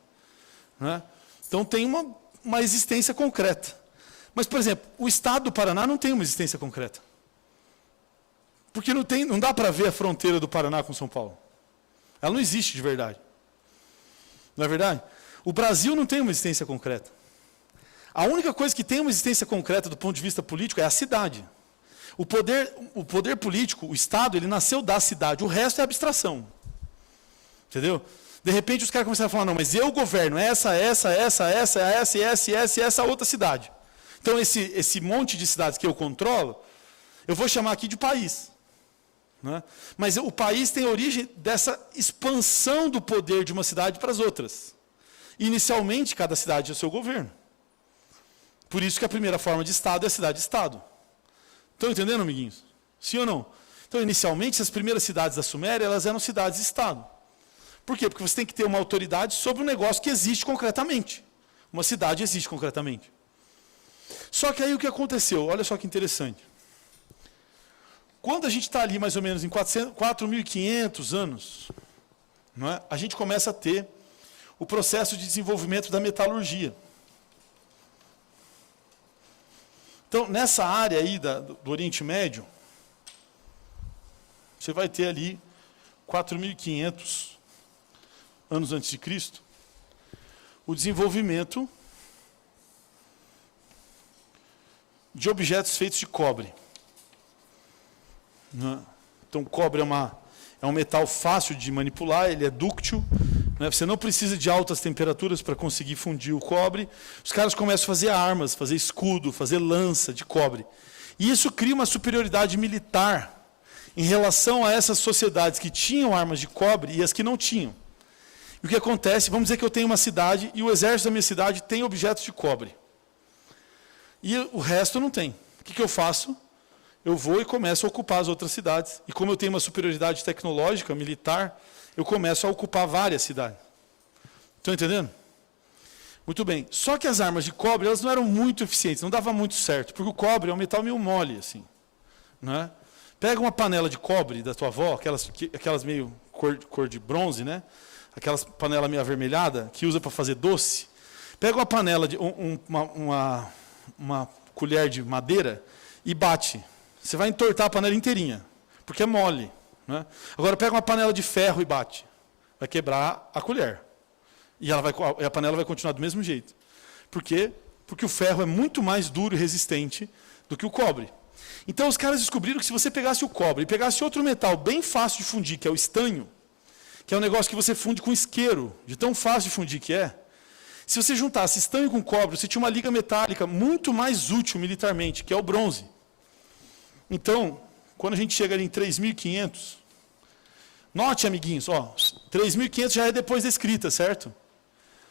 Né? Então tem uma existência concreta. Mas, por exemplo, o estado do Paraná não tem uma existência concreta. Porque não dá para ver a fronteira do Paraná com São Paulo. Ela não existe de verdade. Não é verdade? O Brasil não tem uma existência concreta. A única coisa que tem uma existência concreta do ponto de vista político é a cidade. O poder político, o Estado, ele nasceu da cidade. O resto é abstração. Entendeu? De repente os caras começaram a falar, não, mas eu governo essa outra cidade. Então esse monte de cidades que eu controlo, eu vou chamar aqui de país. Né? Mas o país tem origem dessa expansão do poder de uma cidade para as outras. Inicialmente, cada cidade tinha o seu governo. Por isso que a primeira forma de Estado é a cidade-Estado. Estão entendendo, amiguinhos? Sim ou não? Então, inicialmente, as primeiras cidades da Suméria, elas eram cidades-Estado. Por quê? Porque você tem que ter uma autoridade sobre um negócio que existe concretamente. Uma cidade existe concretamente. Só que aí o que aconteceu? Olha só que interessante. Quando a gente está ali mais ou menos em 4.500 anos, não é? A gente começa a ter o processo de desenvolvimento da metalurgia. Então, nessa área aí do Oriente Médio, você vai ter ali 4.500 anos antes de Cristo, o desenvolvimento de objetos feitos de cobre. Então, o cobre é um metal fácil de manipular, ele é dúctil, né? Você não precisa de altas temperaturas para conseguir fundir o cobre. Os caras começam a fazer armas, fazer escudo, fazer lança de cobre. E isso cria uma superioridade militar em relação a essas sociedades que tinham armas de cobre e as que não tinham. E o que acontece? Vamos dizer que eu tenho uma cidade e o exército da minha cidade tem objetos de cobre. E o resto não tem. O que eu faço? Eu vou e começo a ocupar as outras cidades. E como eu tenho uma superioridade tecnológica, militar, eu começo a ocupar várias cidades. Estão entendendo? Muito bem. Só que as armas de cobre, elas não eram muito eficientes, não dava muito certo, porque o cobre é um metal meio mole, assim. Né? Pega uma panela de cobre da tua avó, aquelas meio cor de bronze, né? Aquelas panela meio avermelhada, que usa para fazer doce. Pega uma panela, uma colher de madeira e bate. Você vai entortar a panela inteirinha, porque é mole. Né? Agora pega uma panela de ferro e bate. Vai quebrar a colher. E a panela vai continuar do mesmo jeito. Por quê? Porque o ferro é muito mais duro e resistente do que o cobre. Então os caras descobriram que se você pegasse o cobre e pegasse outro metal bem fácil de fundir, que é o estanho, que é um negócio que você funde com isqueiro, de tão fácil de fundir que é, se você juntasse estanho com cobre, você tinha uma liga metálica muito mais útil militarmente, que é o bronze. Então, quando a gente chega ali em 3.500, note, amiguinhos, 3.500 já é depois da escrita, certo?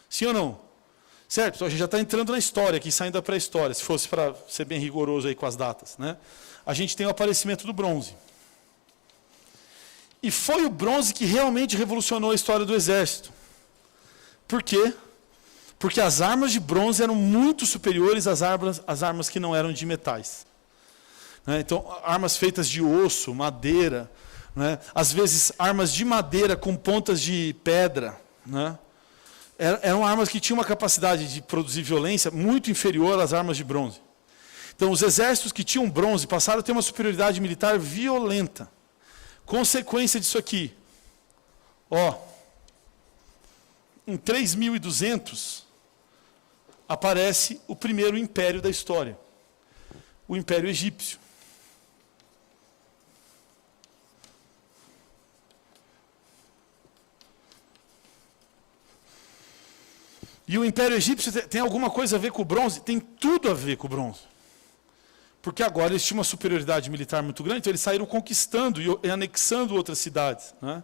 Sim ou não? Certo? Então a gente já está entrando na história aqui, saindo da pré-história, se fosse para ser bem rigoroso aí com as datas. Né? A gente tem o aparecimento do bronze. E foi o bronze que realmente revolucionou a história do exército. Por quê? Porque as armas de bronze eram muito superiores às armas que não eram de metais. né? Então, armas feitas de osso, madeira, né? Às vezes armas de madeira com pontas de pedra, né? Eram armas que tinham uma capacidade de produzir violência muito inferior às armas de bronze. Então, os exércitos que tinham bronze passaram a ter uma superioridade militar violenta. Consequência disso aqui, ó, em 3200, aparece o primeiro império da história, o Império Egípcio. E o Império Egípcio tem alguma coisa a ver com o bronze? Tem tudo a ver com o bronze. Porque agora eles tinham uma superioridade militar muito grande, então eles saíram conquistando e anexando outras cidades, né?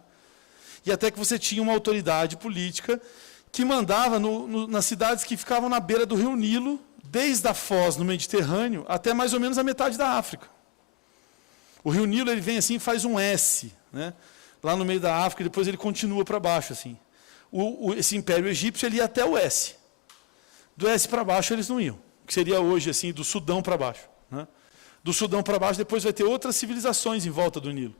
E até que você tinha uma autoridade política que mandava nas cidades que ficavam na beira do rio Nilo, desde a Foz, no Mediterrâneo, até mais ou menos a metade da África. O rio Nilo ele vem assim e faz um S, né? Lá no meio da África, e depois ele continua para baixo. Assim. Esse Império Egípcio ele ia até o S. Do S para baixo eles não iam, que seria hoje assim, do Sudão para baixo. Né? Do Sudão para baixo depois vai ter outras civilizações em volta do Nilo.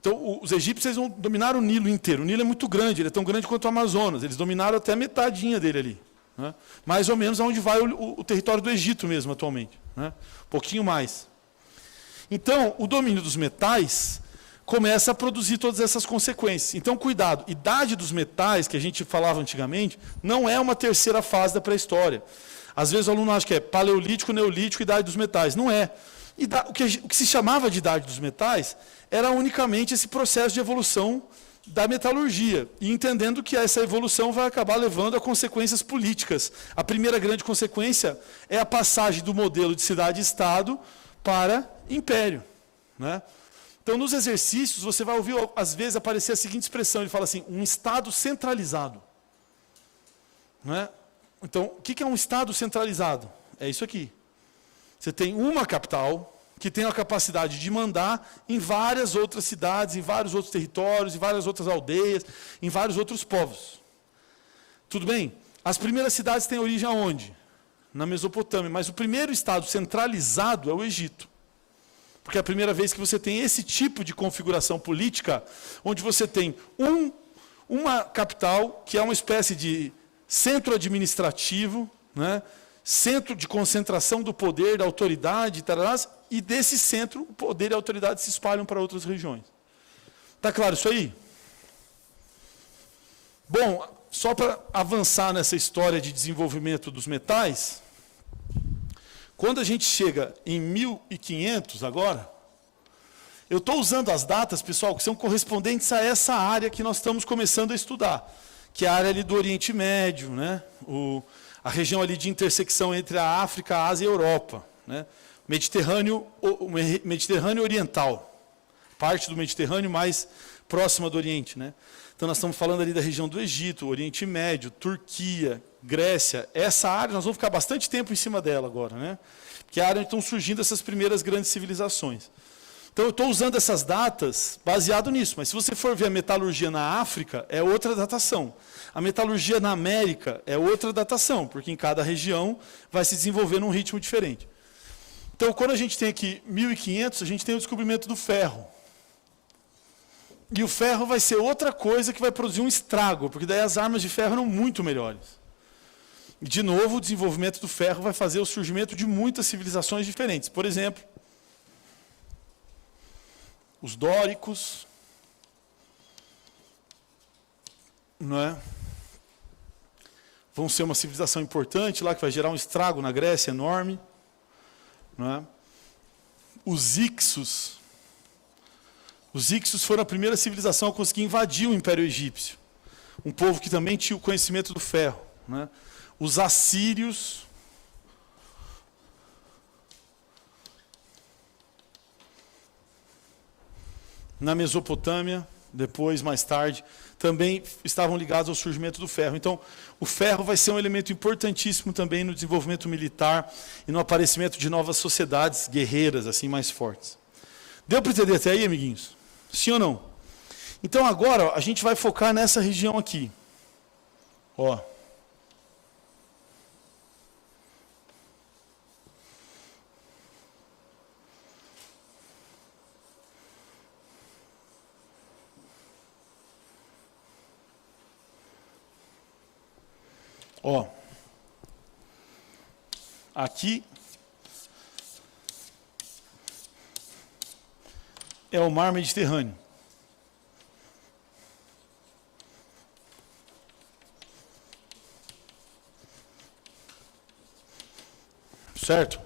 Então, os egípcios vão dominar o Nilo inteiro. O Nilo é muito grande, ele é tão grande quanto o Amazonas. Eles dominaram até a metadinha dele ali. Né? Mais ou menos aonde vai o território do Egito mesmo, atualmente. Né? Um pouquinho mais. Então, o domínio dos metais começa a produzir todas essas consequências. Então, cuidado. Idade dos metais, que a gente falava antigamente, não é uma terceira fase da pré-história. Às vezes o aluno acha que é paleolítico, neolítico, idade dos metais. Não é. O que se chamava de idade dos metais era unicamente esse processo de evolução da metalurgia, e entendendo que essa evolução vai acabar levando a consequências políticas. A primeira grande consequência é a passagem do modelo de cidade-estado para império. Né? Então, nos exercícios, você vai ouvir, às vezes, aparecer a seguinte expressão, ele fala assim, um Estado centralizado. Né? Então, o que é um Estado centralizado? É isso aqui. Você tem uma capital que tem a capacidade de mandar em várias outras cidades, em vários outros territórios, em várias outras aldeias, em vários outros povos. Tudo bem? As primeiras cidades têm origem aonde? Na Mesopotâmia. Mas o primeiro Estado centralizado é o Egito. Porque é a primeira vez que você tem esse tipo de configuração política, onde você tem uma capital, que é uma espécie de centro administrativo, né? Centro de concentração do poder, da autoridade, tararás, e desse centro, o poder e a autoridade se espalham para outras regiões. Está claro isso aí? Bom, só para avançar nessa história de desenvolvimento dos metais, quando a gente chega em 1500 agora, eu estou usando as datas, pessoal, que são correspondentes a essa área que nós estamos começando a estudar, que é a área ali do Oriente Médio, né? A região ali de intersecção entre a África, a Ásia e a Europa. Né? O Mediterrâneo Oriental, parte do Mediterrâneo mais próxima do Oriente. Né? Então, nós estamos falando ali da região do Egito, Oriente Médio, Turquia, Grécia. Essa área, nós vamos ficar bastante tempo em cima dela agora. Né? Porque é a área onde estão surgindo essas primeiras grandes civilizações. Então, eu estou usando essas datas baseado nisso. Mas se você for ver a metalurgia na África, é outra datação. A metalurgia na América é outra datação, porque em cada região vai se desenvolver num ritmo diferente. Então, quando a gente tem aqui 1500, a gente tem o descobrimento do ferro. E o ferro vai ser outra coisa que vai produzir um estrago, porque daí as armas de ferro eram muito melhores. E, de novo, o desenvolvimento do ferro vai fazer o surgimento de muitas civilizações diferentes. Por exemplo, os dóricos, não é? Vão ser uma civilização importante lá, que vai gerar um estrago na Grécia enorme. Não é? Os Ixos foram a primeira civilização a conseguir invadir o Império Egípcio. Um povo que também tinha o conhecimento do ferro. Não é? Os assírios, na Mesopotâmia, depois, mais tarde, também estavam ligados ao surgimento do ferro. Então, o ferro vai ser um elemento importantíssimo também no desenvolvimento militar e no aparecimento de novas sociedades guerreiras, assim, mais fortes. Deu para entender até aí, amiguinhos? Sim ou não? Então, agora, ó, a gente vai focar nessa região aqui. Ó. Ó, aqui é o mar Mediterrâneo. Certo?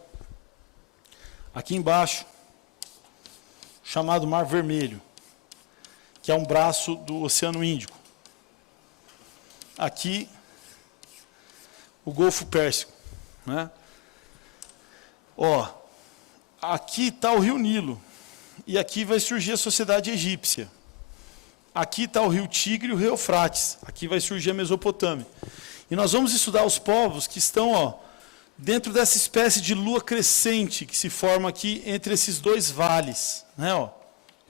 Aqui embaixo, chamado Mar Vermelho, que é um braço do Oceano Índico. Aqui, o Golfo Pérsico, né? Ó, aqui está o Rio Nilo, e aqui vai surgir a sociedade egípcia. Aqui está o Rio Tigre e o Rio Eufrates, aqui vai surgir a Mesopotâmia. E nós vamos estudar os povos que estão, ó, dentro dessa espécie de lua crescente que se forma aqui entre esses dois vales, né, ó?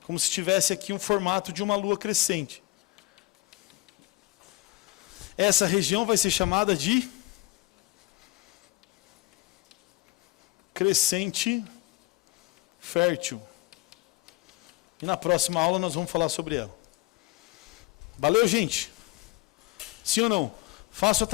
Como se tivesse aqui um formato de uma lua crescente. Essa região vai ser chamada de crescente fértil. E na próxima aula nós vamos falar sobre ela. Valeu, gente? Sim ou não? Faça a tarefa.